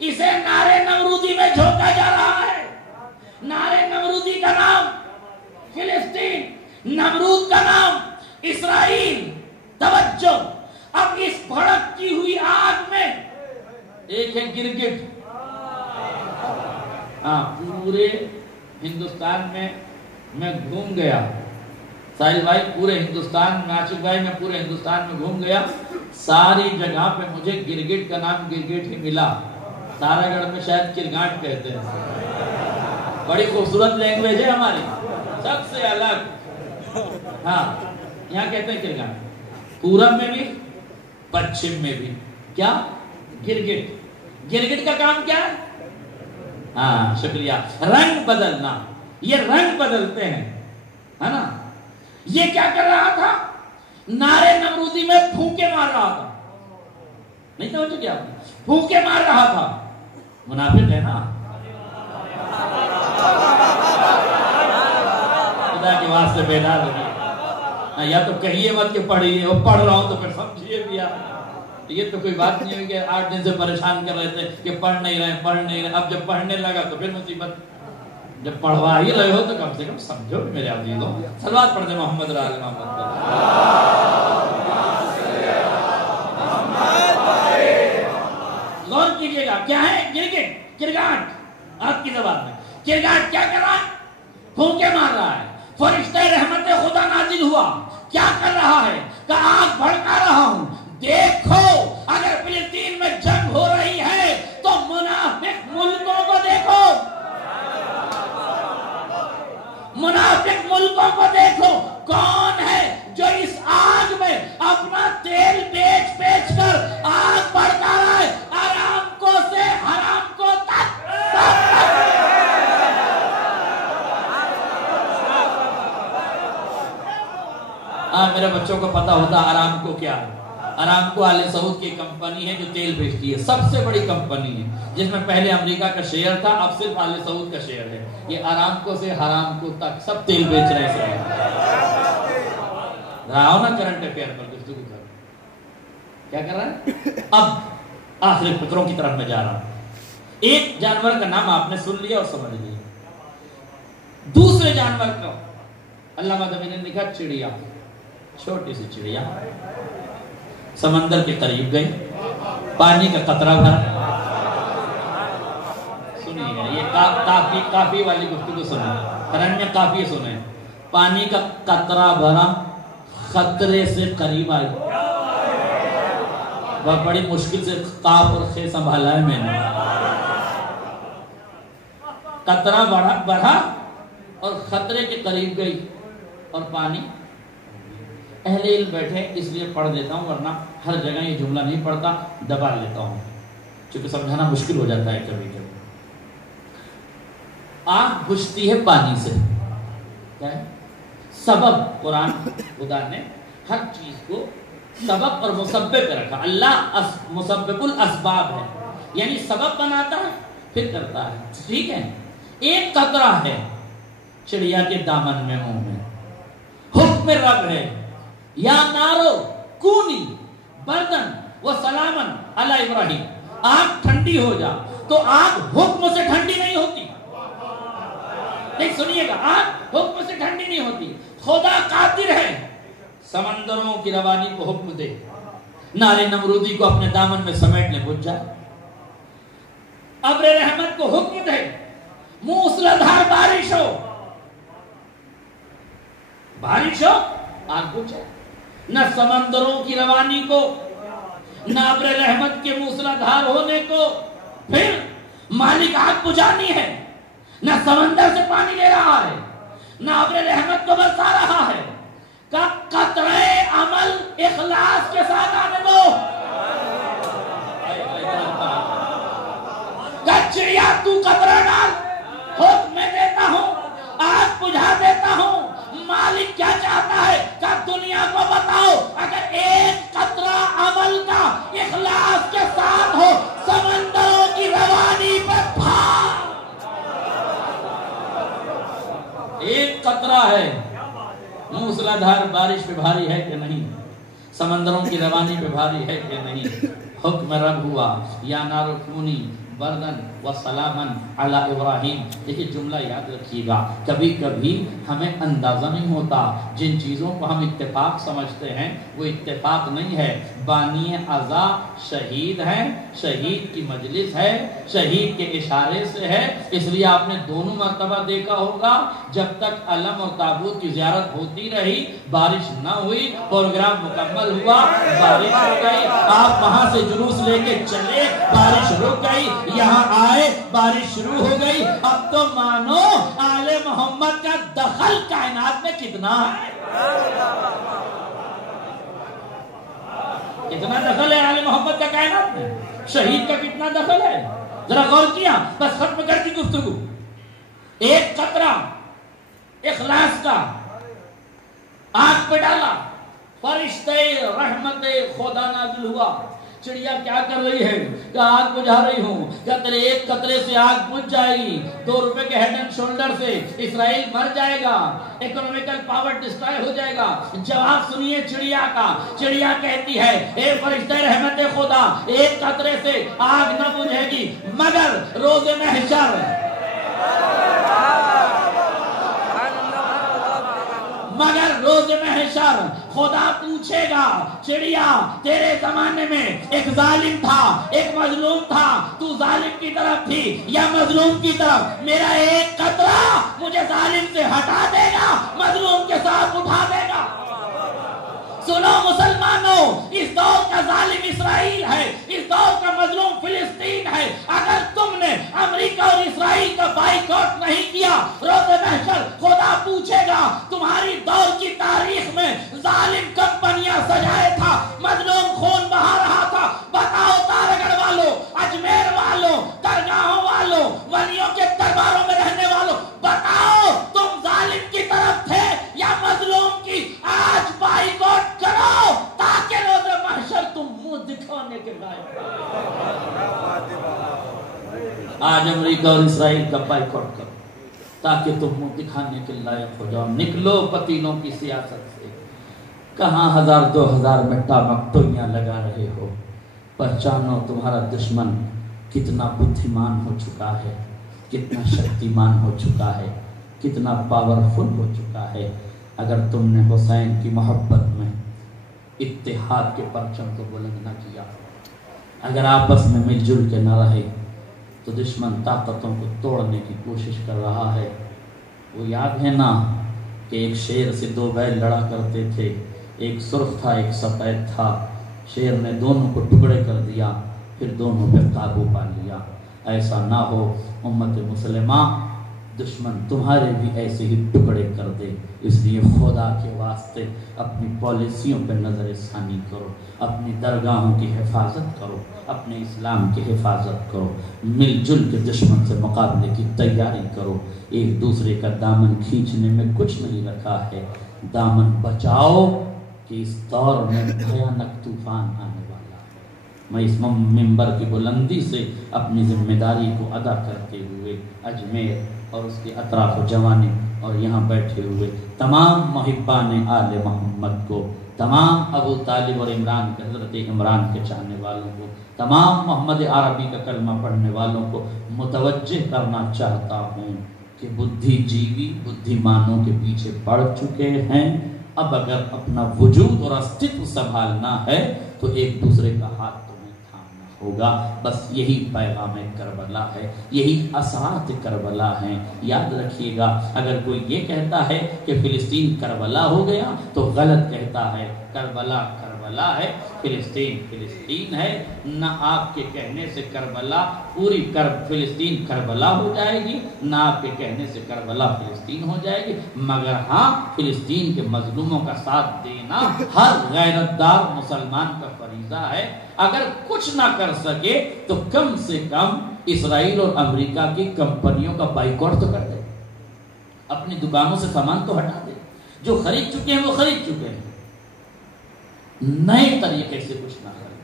اسے نعرے نمرودی میں جھونکا جا رہا ہے. نعرے نمرودی کا نام فلسطین، نمرود کا نام اسرائیل. توجہ، اب اس بھڑکتی ہوئی آگ میں ایک ہے گرگٹ. پورے ہندوستان میں گھوم گیا. ساحل بھائی پورے ہندوستان میں، عاشق بھائی میں پورے ہندوستان میں گھوم گیا. ساری جگہ پہ مجھے گرگٹ کا نام گرگٹ ہی ملا. تارا گڑھ میں شاید کرگاٹ کہتے ہیں. بڑی خوبصورت لینگویج ہے ہماری، سب سے الگ. ہاں یہاں کہتے ہیں کرگاٹ. پورب میں بھی، پچھم میں بھی. کیا؟ گرگٹ. گرگٹ کا کام کیا ہے؟ ہاں شکریہ، رنگ بدلنا. یہ رنگ بدلتے ہیں، ہے نا. یہ کیا کر رہا تھا؟ نعرے نمرودی میں پھونکے مار رہا تھا. نہیں توجہ کیا؟ پھونکے مار رہا تھا. منافق ہے نا. خدا کے واسطے بیدار ہو گئے. یا تو کہیے مت کہ پڑھیے، اور پڑھ رہا ہوں تو پھر سمجھیے بھی. یہ تو کوئی بات نہیں ہوئی کہ 8 دن سے پریشان کر رہے تھے کہ پڑھ نہیں رہے. اب جب پڑھنے لگا تو پھر مصیبت. جب پڑھوا ہی رہے ہو تو کم سے کم سمجھو میرے عزیزوں. صلوات پڑھ دیں محمد رال محمد. غور کیجئے گا، کیا ہے گرگٹ؟ کرگاٹ. آپ کی زبان میں کرگاٹ کیا کر رہا ہے؟ پھونکے مار رہا ہے. فرشتہ رحمت خدا نازل ہوا، کیا کر رہا ہے؟ کہ آگ بھڑکا رہا ہوں. دیکھو اگر فلسطین میں جنگ ہو رہی ہے تو منافق ملکوں کو دیکھو، منافق ملکوں بچوں کو دیکھو کون ہے جو اس آگ میں اپنا تیل بیچ بیچ کر آگ بڑھتا رہے، آرامکو سے حرامکو تک میرے بچوں کو پتا ہوتا آرامکو کیا ہے۔ آرامکو آل سعود کی کمپنی ہے جو تیل بیچتی ہے، سب سے بڑی کمپنی ہے، جس میں پہلے امریکہ کا شیئر تھا، اب صرف آل سعود کا شیئر ہے۔ یہ آرامکو سے حرامکو تک سب تیل بیچ رہے ہیں۔ رہاؤ نا کرنٹ افیئر پر گفتگو کر، کیا کر رہا ہے؟ اب آخری فطروں کی طرف میں جا رہا ہوں۔ ایک جانور کا نام آپ نے سن لیا اور سمجھ لیا، دوسرے جانور کا علامہ ذمین نے لکھا چڑیا، چھوٹی سی چڑیا سمندر کے قریب گئی، پانی کا قطرہ بھرا، سنیے یہ کافی والی گفتگو سنیں، رنگ میں کافی سنیں، پانی کا قطرہ بھرا، خطرے سے قریب آئی، بہت بڑی مشکل سے قاف اور خے سنبھالا ہے میں نے، قطرہ بڑھا اور خطرے کے قریب گئی اور پانی، اہل علم بیٹھے اس لیے پڑھ دیتا ہوں ورنہ ہر جگہ یہ جملہ نہیں پڑھتا، دبا لیتا ہوں چونکہ سمجھانا مشکل ہو جاتا ہے کبھی کبھی۔ آگ بجھتی ہے پانی سے، کیا ہے سبب؟ قرآن خدا نے ہر چیز کو سبب اور مسبب پہ رکھا، اللہ مسبب الاسباب ہے، یعنی سبب بناتا ہے پھر کرتا ہے، ٹھیک ہے؟ ایک قطرہ ہے چڑیا کے دامن میں، منہ میں، حکم رب ہے یا نارو کونی بردن و سلامن علی ابراہیم، آگ ٹھنڈی ہو جا، تو آگ حکم سے ٹھنڈی نہیں ہوتی، نہیں سنیے گا، آگ حکم سے ٹھنڈی نہیں ہوتی، خدا قادر ہے سمندروں کی روانی کو حکم دے، نار نمرودی کو اپنے دامن میں سمیٹ لے، بجھ جائے، ابر رحمت کو حکم دے، موسلادھار بارش ہو، آگ بجھ جائے، نہ سمندروں کی روانی کو، نہ ابر رحمت کے موسلادھار ہونے کو، پھر مالک آگ بجھانی ہے، نہ سمندر سے پانی لے رہا ہے، نہ ابر رحمت کو برسا رہا ہے، کا قطرے عمل اخلاص کے ساتھ آنے دو، کا چڑیا تو قطرہ ڈال، حکم میں دیتا ہوں، آگ بجھا دیتا ہوں، مالک کیا چاہتا ہے کہ دنیا کو بتاؤ، اگر ایک قطرہ عمل کا اخلاص کے ساتھ ہو، سمندروں کی روانی پہ بھار، ایک قطرہ ہے، موسلادھار بارش پہ بھاری ہے کہ نہیں، سمندروں کی روانی پہ بھاری ہے کہ نہیں، حکم رب ہوا یا نار کونی بردن و سلامن علی ابراہیم۔ دیکھیں جملہ یاد رکھیے گا، کبھی کبھی ہمیں اندازہ نہیں ہوتا، جن چیزوں کو ہم اتفاق سمجھتے ہیں وہ اتفاق نہیں ہے، بانی اعضا شہید ہیں، شہید کی مجلس ہے، شہید کے اشارے سے ہے، اس لیے آپ نے دونوں مرتبہ دیکھا ہوگا، جب تک علم اور تابوت کی زیارت ہوتی رہی بارش نہ ہوئی، پروگرام مکمل ہوا بارش ہو گئی، آپ وہاں سے جلوس لے کے چلے بارش رک گئی، یہاں آئے بارش شروع ہو گئی، اب تو مانو آل محمد کا دخل کائنات میں کتنا ہے، کتنا دخل ہے آل محمد کا کائنات میں، شہید کا کتنا دخل ہے، ذرا غور کیا، بس ختم کر دی گفتگو، ایک قطرہ اخلاص کا آگ پہ ڈالا، فرشتے رحمت خدا نازل ہوا، چڑیا کیا کر رہی ہے کہ آگ بجھا رہی ہوں، کیا تیرے ایک قطرے سے آگ بجھ جائے گی، 2 روپے کے ہیڈ اینڈ شولڈر سے اسرائیل مر جائے گا، اکنومیکل پاور ڈسٹرائے ہو جائے گا؟ جواب سنیے چڑیا کا، چڑیا کہتی ہے اے فرشتے رحمت خدا، ایک قطرے سے آگ نہ بجھے گی مگر روز محشر، مگر روز محشر خدا پوچھے گا، چڑیا تیرے زمانے میں ایک ظالم تھا، ایک مظلوم تھا، تو ظالم کی طرف تھی یا مظلوم کی طرف؟ میرا ایک قطرہ مجھے ظالم سے ہٹا دے گا، مظلوم کے ساتھ اٹھا دے گا۔ سنو مسلمانوں، اس دور کا ظالم اسرائیل ہے، اس دور کا مظلوم فلسطین ہے، اگر تم نے امریکہ اور اسرائیل کا بائیکاٹ نہیں کیا، روز محشر خدا پوچھے گا تمہاری آج امریکہ اور اسرائیل کا بائیکاٹ کرو تاکہ تم منہ دکھانے کے لائق ہو جاؤ. نکلو پتینوں کی سیاست سے. کہاں 1000-2000 میں ٹامکٹویاں لگا رہے ہو. پہچانو تمہارا دشمن کتنا بدھیمان ہو چکا ہے, کتنا شکتیمان ہو چکا ہے, کتنا پاورفل ہو چکا ہے. اگر تم نے حسین کی محبت میں اتحاد کے پرچم کو بلند نہ کیا, اگر آپس میں مل جل کے نہ رہے, تو دشمن طاقتوں کو توڑنے کی کوشش کر رہا ہے. وہ یاد ہے نا کہ ایک شیر سے 2 بیل لڑا کرتے تھے, ایک سرخ تھا ایک سفید تھا. شیر نے دونوں کو ٹکڑے کر دیا, پھر دونوں پہ قابو پا لیا. ایسا نہ ہو امت مسلمہ, دشمن تمہارے بھی ایسے ہی ٹکڑے کر دے. اس لیے خدا کے واسطے اپنی پالیسیوں پہ نظر ثانی کرو, اپنی درگاہوں کی حفاظت کرو, اپنے اسلام کی حفاظت کرو, مل جل کے دشمن سے مقابلے کی تیاری کرو. ایک دوسرے کا دامن کھینچنے میں کچھ نہیں رکھا ہے. دامن بچاؤ کہ اس دور میں بھیانک طوفان آنے والا ہے. میں اس منبر کی بلندی سے اپنی ذمہ داری کو ادا کرتے ہوئے اجمیر اور اس کے اطراف و جوانے اور یہاں بیٹھے ہوئے تمام محبان آل محمد کو, تمام ابو طالب اور عمران کے حضرت عمران کے چاہنے والوں کو, تمام محمد عربی کا کلمہ پڑھنے والوں کو متوجہ کرنا چاہتا ہوں کہ بدھی جیوی بدھیمانوں کے پیچھے پڑ چکے ہیں. اب اگر اپنا وجود اور استتو سنبھالنا ہے تو ایک دوسرے کا ہاتھ ہوگا. بس یہی پیغام کربلا ہے, یہی اثرات کربلا ہیں. یاد رکھیے گا, اگر کوئی یہ کہتا ہے کہ فلسطین کربلا ہو گیا تو غلط کہتا ہے. کربلا کربلا ہے, فلسطین فلسطین ہے. نہ آپ کے کہنے سے کربلا پوری فلسطین کربلا ہو جائے گی, نہ آپ کے کہنے سے کربلا فلسطین ہو جائے گی, مگر ہاں فلسطین کے مظلوموں کا ساتھ دینا ہر غیرتدار مسلمان کا فریضہ ہے. اگر کچھ نہ کر سکے تو کم سے کم اسرائیل اور امریکہ کی کمپنیوں کا بائیکاٹ تو کر دے, اپنی دکانوں سے سامان تو ہٹا دے. جو خرید چکے ہیں وہ خرید چکے ہیں, نئے طریقے سے کچھ نہ کریں.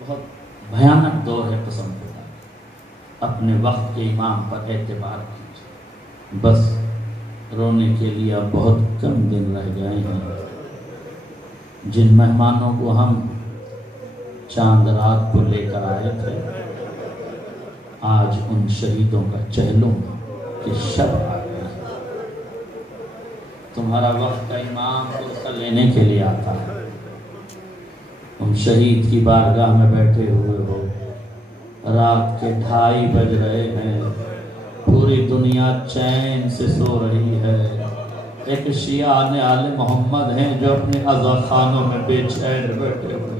بہت بھیانک دور ہے قسم خدا. اپنے وقت کے امام پر اعتبار کیجیے. بس رونے کے لیے اب بہت کم دن رہ گئے ہیں. جن مہمانوں کو ہم چاند رات کو لے کر آئے تھے, آج ان شہیدوں کا چہلوں کی شب آ گئی. تمہارا وقت کا امام فرصہ لینے کے لیے آتا ہے. تم شہید کی بارگاہ میں بیٹھے ہوئے ہو, رات کے 2:30 بج رہے ہیں, پوری دنیا چین سے سو رہی ہے. ایک شیعہ آل محمد ہیں جو اپنے عزا خانوں میں بے چین بیٹھے ہوئے.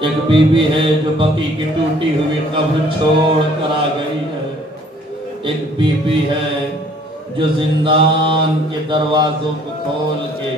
ایک بی بی ہے جو بقی کی ٹوٹی ہوئی قبر چھوڑ کر آ گئی ہے. ایک بی بی ہے جو زندان کے دروازوں کو کھول کے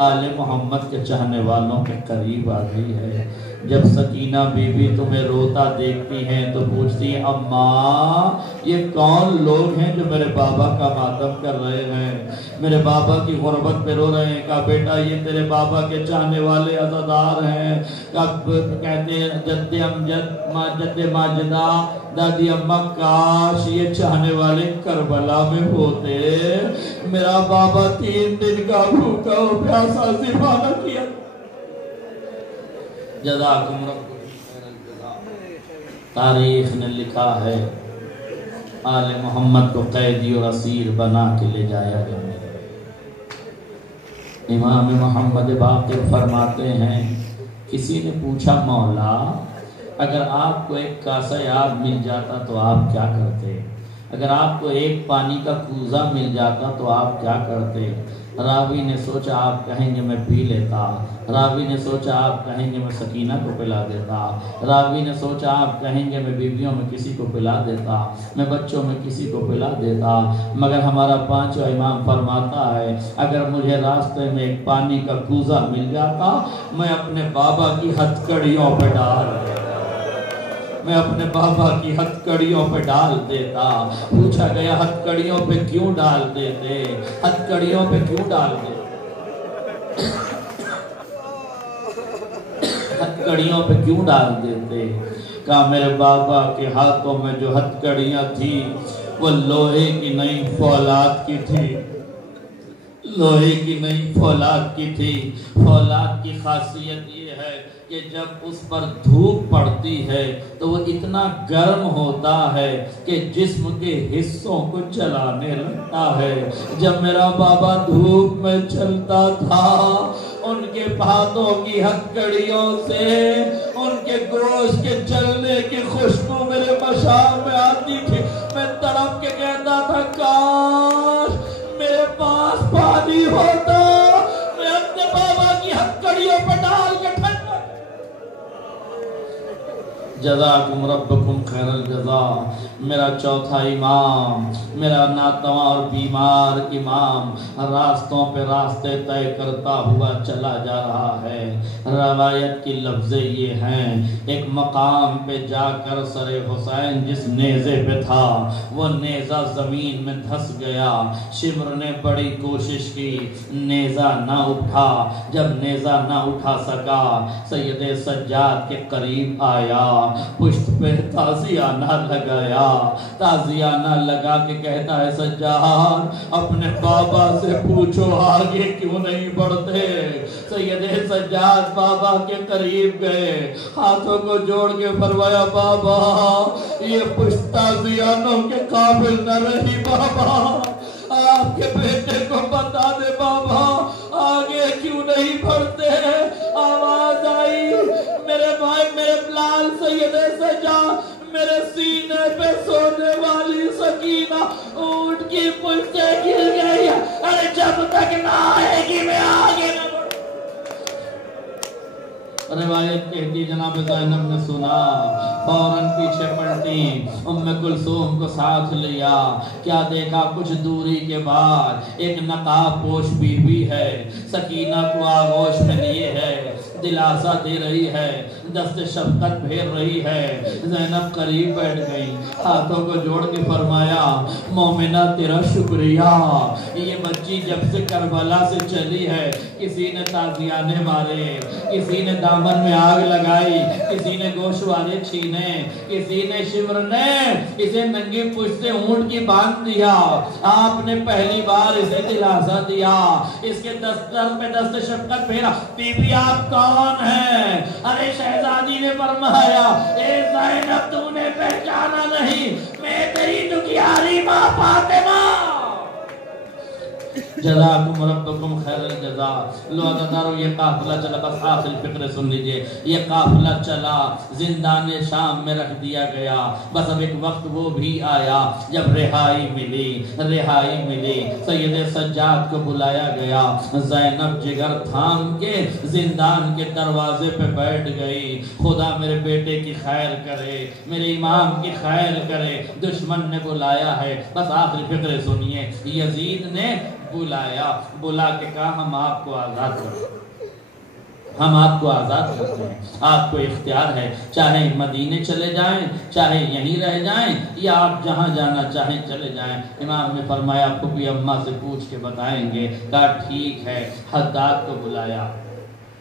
آل محمد کے چاہنے والوں کے قریب آ گئی ہے. جب سکینہ بی بی تمہیں روتا دیکھتی ہیں تو پوچھتی ہیں, اماں یہ کون لوگ ہیں جو میرے بابا کا ماتم کر رہے ہیں, میرے بابا کی غربت پہ رو رہے ہیں. کہا بیٹا یہ تیرے بابا کے چاہنے والے عزادار ہیں. کہتے ہیں جد امجد جد ماجدہ دادی اماں کاش یہ چاہنے والے کربلا میں ہوتے, میرا بابا 3 دن کا بھوکا ہو پیاسا ذبح نہ کیا. جزاکم رب خیر الجزا. تاریخ نے لکھا ہے آل محمد کو قیدی اور اسیر بنا کے لے جایا گیا. امام محمد باقر فرماتے ہیں, کسی نے پوچھا مولا اگر آپ کو ایک کاسہ آب مل جاتا تو آپ کیا کرتے, اگر آپ کو ایک پانی کا کوزہ مل جاتا تو آپ کیا کرتے. راوی نے سوچا آپ کہیں گے میں پی لیتا, راوی نے سوچا آپ کہیں گے میں سکینہ کو پلا دیتا, راوی نے سوچا آپ کہیں گے میں بیویوں میں کسی کو پلا دیتا, میں بچوں میں کسی کو پلا دیتا. مگر ہمارا 5واں امام فرماتا ہے اگر مجھے راستے میں ایک پانی کا کوزہ مل جاتا میں اپنے بابا کی ہتھکڑیوں پہ ڈال دیتا, میں اپنے بابا کی ہتھکڑیوں پہ ڈال دیتا. پوچھا گیا ہتھکڑیوں پہ کیوں ڈال دیتے, ہتھکڑیوں پہ کیوں ڈال دیتے. ہتھکڑیوں پہ کیوں ڈال دیتے؟ کہا میرے بابا کے ہاتھوں میں جو ہتھکڑیاں تھی وہ لوہے کی نہیں فولاد کی تھی، لوہے کی نہیں فولاد کی تھی۔ فولاد کی خاصیت یہ ہے کہ جب اس پر دھوپ پڑتی ہے تو وہ اتنا گرم ہوتا ہے کہ جسم کے حصوں کو جلانے لگتا ہے۔ جب میرا بابا دھوپ میں چلتا تھا ان کے ہاتھوں کی ہتھکڑیوں سے ان کے گوشت کے جلنے کی خوشبو میرے مشام میں آتی تھی۔ میں تڑپ کے کہتا تھا کاش میرے پاس پانی ہوتا، میں اپنے بابا کی ہتھکڑیوں پہ ڈال کے ٹھنڈا۔ جزاکم ربکم خیر الجزا۔ میرا چوتھا امام، میرا ناتواں اور بیمار امام راستوں پہ راستے طے کرتا ہوا چلا جا رہا ہے۔ روایت کی لفظیں یہ ہیں، ایک مقام پہ جا کر سر حسین جس نیزے پہ تھا وہ نیزہ زمین میں دھس گیا۔ شمر نے بڑی کوشش کی، نیزہ نہ اٹھا۔ جب نیزہ نہ اٹھا سکا سید سجاد کے قریب آیا، پشت پہ تازیانہ لگایا، تازیانہ لگا کے کہتا ہے سجاد اپنے بابا سے پوچھو آگے کیوں نہیں بڑھتے۔ سید سجاد بابا کے قریب گئے، ہاتھوں کو جوڑ کے فرمایا بابا یہ پشت تازیانوں کے قابل نہ رہی، بابا آپ کے بیٹے کو بتا دے بابا آگے کیوں نہیں بڑھتے۔ آواز آئی میرے بھائی میرے لال سید سجاد، میرے سینے پہ سونے والی سکینہ اونٹ کی پشت سے گر گئی، ارے جب تک نہ آئے گی میں آگے نہ بڑھوں۔ روایت کہتی جناب زینب نے سنا، فوراً پیچھے پلٹی، ام کلثوم کو ساتھ لیا۔ کیا دیکھا کچھ دوری کے بعد ایک نقاب پوش بی بی ہے، سکینہ کو آغوش میں لیے ہے، دلاسا دے رہی ہے، دست شفقت پھیر رہی ہے۔ زینب قریب بیٹھ گئی، ہاتھوں کو جوڑ کے فرمایا مومنہ تیرا شکریہ، یہ بچی جب سے کربلا سے چلی ہے کسی نے تازیانے مارے، کسی نے دامن میں آگ لگائی، کسی نے گوشوارے چھینے، کسی نے شمر نے اسے ننگی پشت سے اونٹ کی باندھ دیا، آپ نے پہلی بار اسے دلاسا دیا، اس کے دستر پہ دست شفقت پھیرا۔ بی بی آپ کون ہیں؟ ارے شہزادی نے فرمایا اے زینب تو نے پہچانا نہیں، میں تیری دکھیاری ماں فاطمہ۔ جزاکم ربکم خیر الجزا۔ لو عزادارو یہ قافلہ چلا، بس آخر فکر سن لیجئے، یہ قافلہ چلا زندان شام میں رکھ دیا گیا۔ بس اب ایک وقت وہ بھی آیا جب رہائی ملی، رہائی ملی، سید سجاد کو بلایا گیا۔ زینب جگر تھام کے زندان کے دروازے پہ بیٹھ گئی، خدا میرے بیٹے کی خیر کرے، میرے امام کی خیر کرے، دشمن نے بلایا ہے۔ بس آخر فکر سنیے، یزید نے بلایا، بلا کے کہا ہم آپ کو آزاد کرتے ہیں، ہم آپ کو آزاد کرتے ہیں، آپ کو اختیار ہے، چاہے مدینے چلے جائیں، چاہے یہیں رہ جائیں، یا آپ جہاں جانا چاہیں چلے جائیں۔ امام نے فرمایا پھوپھی اماں سے پوچھ کے بتائیں گے۔ کہا ٹھیک ہے۔ حداد کو بلایا،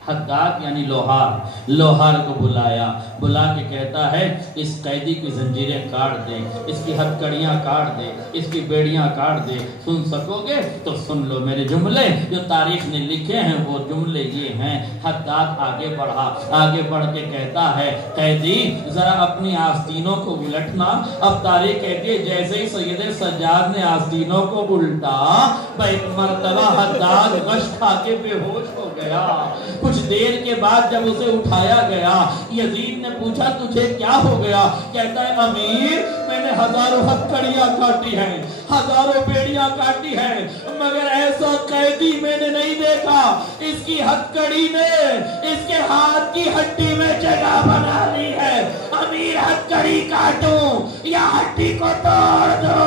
حداد یعنی لوہار، لوہار کو بلایا، بلا کے کہتا ہے اس قیدی کی زنجیریں کاٹ دے، اس کی ہتھکڑیاں کاٹ دے، اس کی بیڑیاں کاٹ دے۔ سن سکو گے تو سن لو میرے جملے جو تاریخ نے لکھے ہیں، وہ جملے یہ ہیں۔ حداد آگے بڑھا، آگے بڑھ کے کہتا ہے قیدی ذرا اپنی آستینوں کو الٹنا۔ اب تاریخ کہتی ہے جیسے ہی سید سجاد نے آستینوں کو الٹا، ایک مرتبہ حداد غش کھا کے بے ہوش ہو گیا۔ کچھ دیر کے بعد جب اسے اٹھایا گیا، یزید نے پوچھا تجھے کیا ہو گیا؟ کہتا ہے امیر میں نے ہزاروں ہتھکڑیاں کاٹی ہیں، ہزاروں بیڑیاں کاٹی ہیں، مگر ایسا قیدی میں نے نہیں دیکھا، اس کی ہتھکڑی نے اس کے ہاتھ کی ہڈی میں جگہ بنا لی ہے۔ امیر ہتھکڑی کاٹوں یا ہڈی کو توڑ دو؟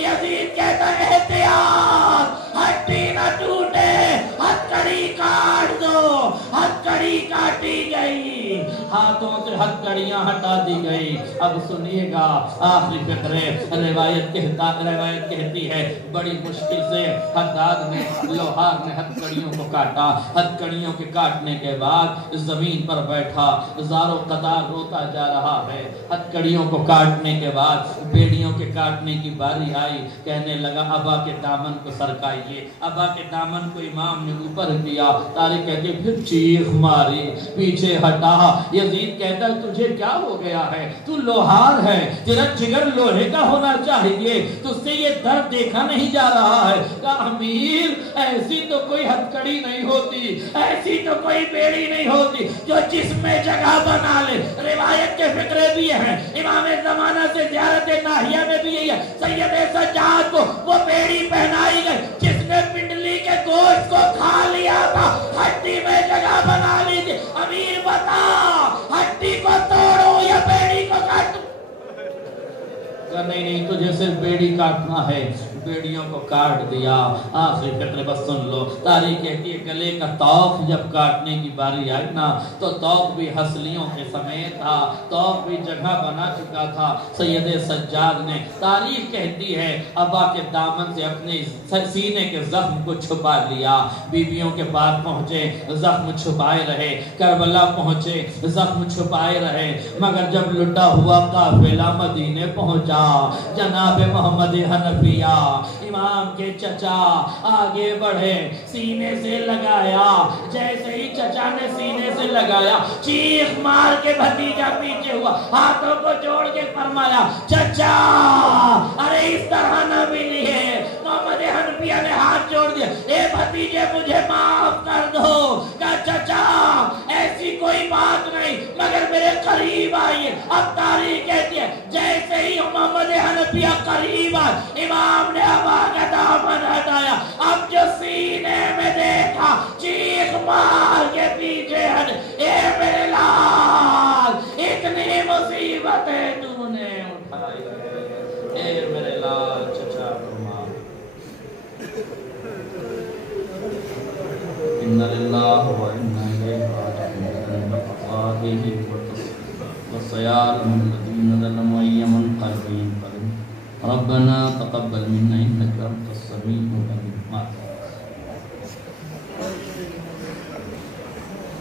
یزید کہتا ہے احتیاط، ہڈی نہ ٹوٹے، ہتھکڑی کاٹ دو۔ ہتھکڑی کاٹی گئی، ہاتھوں سے ہتھکڑیاں ہٹا دی گئی۔ اب سنیے گا آخری فقرے، روایت کہتی ہے بڑی مشکل سے حداد نے لوہار نے ہتھکڑیوں کو کاٹا۔ ہتھکڑیوں کے کاٹنے کے بعد زمین پر بیٹھا زار و قطار روتا جا رہا ہے۔ ہتھکڑیوں کو کاٹنے کے بعد بیڑیوں کے کاٹنے کی باری آئی، کہنے لگا ابا کے دامن کو سرکائیے۔ ابا کے دامن کو امام نے اوپر کیا، طارق کہتے پھر چیخ ماری، پیچھے ہٹا۔ یزید کہتا تجھے کیا ہو گیا ہے؟ تو لوہار ہے، تیرا جگر لوہے کا ہونا چاہیے، تجھ سے یہ درد دیکھا نہیں جا رہا ہے۔ کہا امیر ایسی تو کوئی ہتھکڑی نہیں ہوتی، ایسی تو کوئی بیڑی نہیں ہوتی جو جسم میں جگہ بنا لے۔ روایت کے فقرے بھی ہیں، امام زمانہ سے زیارت ناہیہ میں بھی یہی ہے، سید سجاد کو وہ بیڑی پہنائی گئی جس نے پنڈلی کے گوشت کو کھا لیا تھا، ہڈی میں جگہ بنا لی تھی۔ امیر بتا ہڈی کو توڑوں یا بیڑی کو کاٹوں؟ نہیں تجھے صرف بیڑی کاٹنا ہے۔ بیڑیوں کو کاٹ دیا۔ آخری فقرے بس سن لو، تاریخ کہتی ہے گلے کا توق جب کاٹنے کی باری آئی نا تو توق بھی ہسلیوں کے سمیت تھا، توق بھی جگہ بنا چکا تھا۔ سید سجاد نے تاریخ کہتی ہے ابا کے دامن سے اپنے سینے کے زخم کو چھپا لیا۔ بیویوں کے پاس پہنچے زخم چھپائے رہے، کربلا پہنچے زخم چھپائے رہے، مگر جب لٹا ہوا قافلہ مدینے پہنچا جناب محمد حنفیہ امام کے چچا آگے بڑھے، سینے سے لگایا، جیسے ہی چچا نے سینے سے لگایا چیخ مار کے بھتیجا پیچھے ہوا، ہاتھوں کو جوڑ کے فرمایا چچا ارے اس طرح نہ ملی ہے۔ محمد حنفیہ نے ہاتھ جوڑ دیا، اے بھتیجے مجھے معاف کر دو۔ کہا چچا ایسی کوئی بات نہیں، مگر میرے قریب آئیے۔ اب تاریخ کہتی ہے جیسے ہی محمد حنفیہ قریب آئے امام نے ابا کا دامن ہٹایا، اب جو سینے میں دیکھا چیخ مار کے پیچھے ہٹ، اے میرے لال اتنی مصیبتیں تو نے اٹھائی، اے میرے لال چچا کو مار۔ ان للہ و انا الیہ راجعون وسيعلم الذين ظلموا أي منقلب ينقلبون ربنا تقبل منا إنك أنت السميع العليم.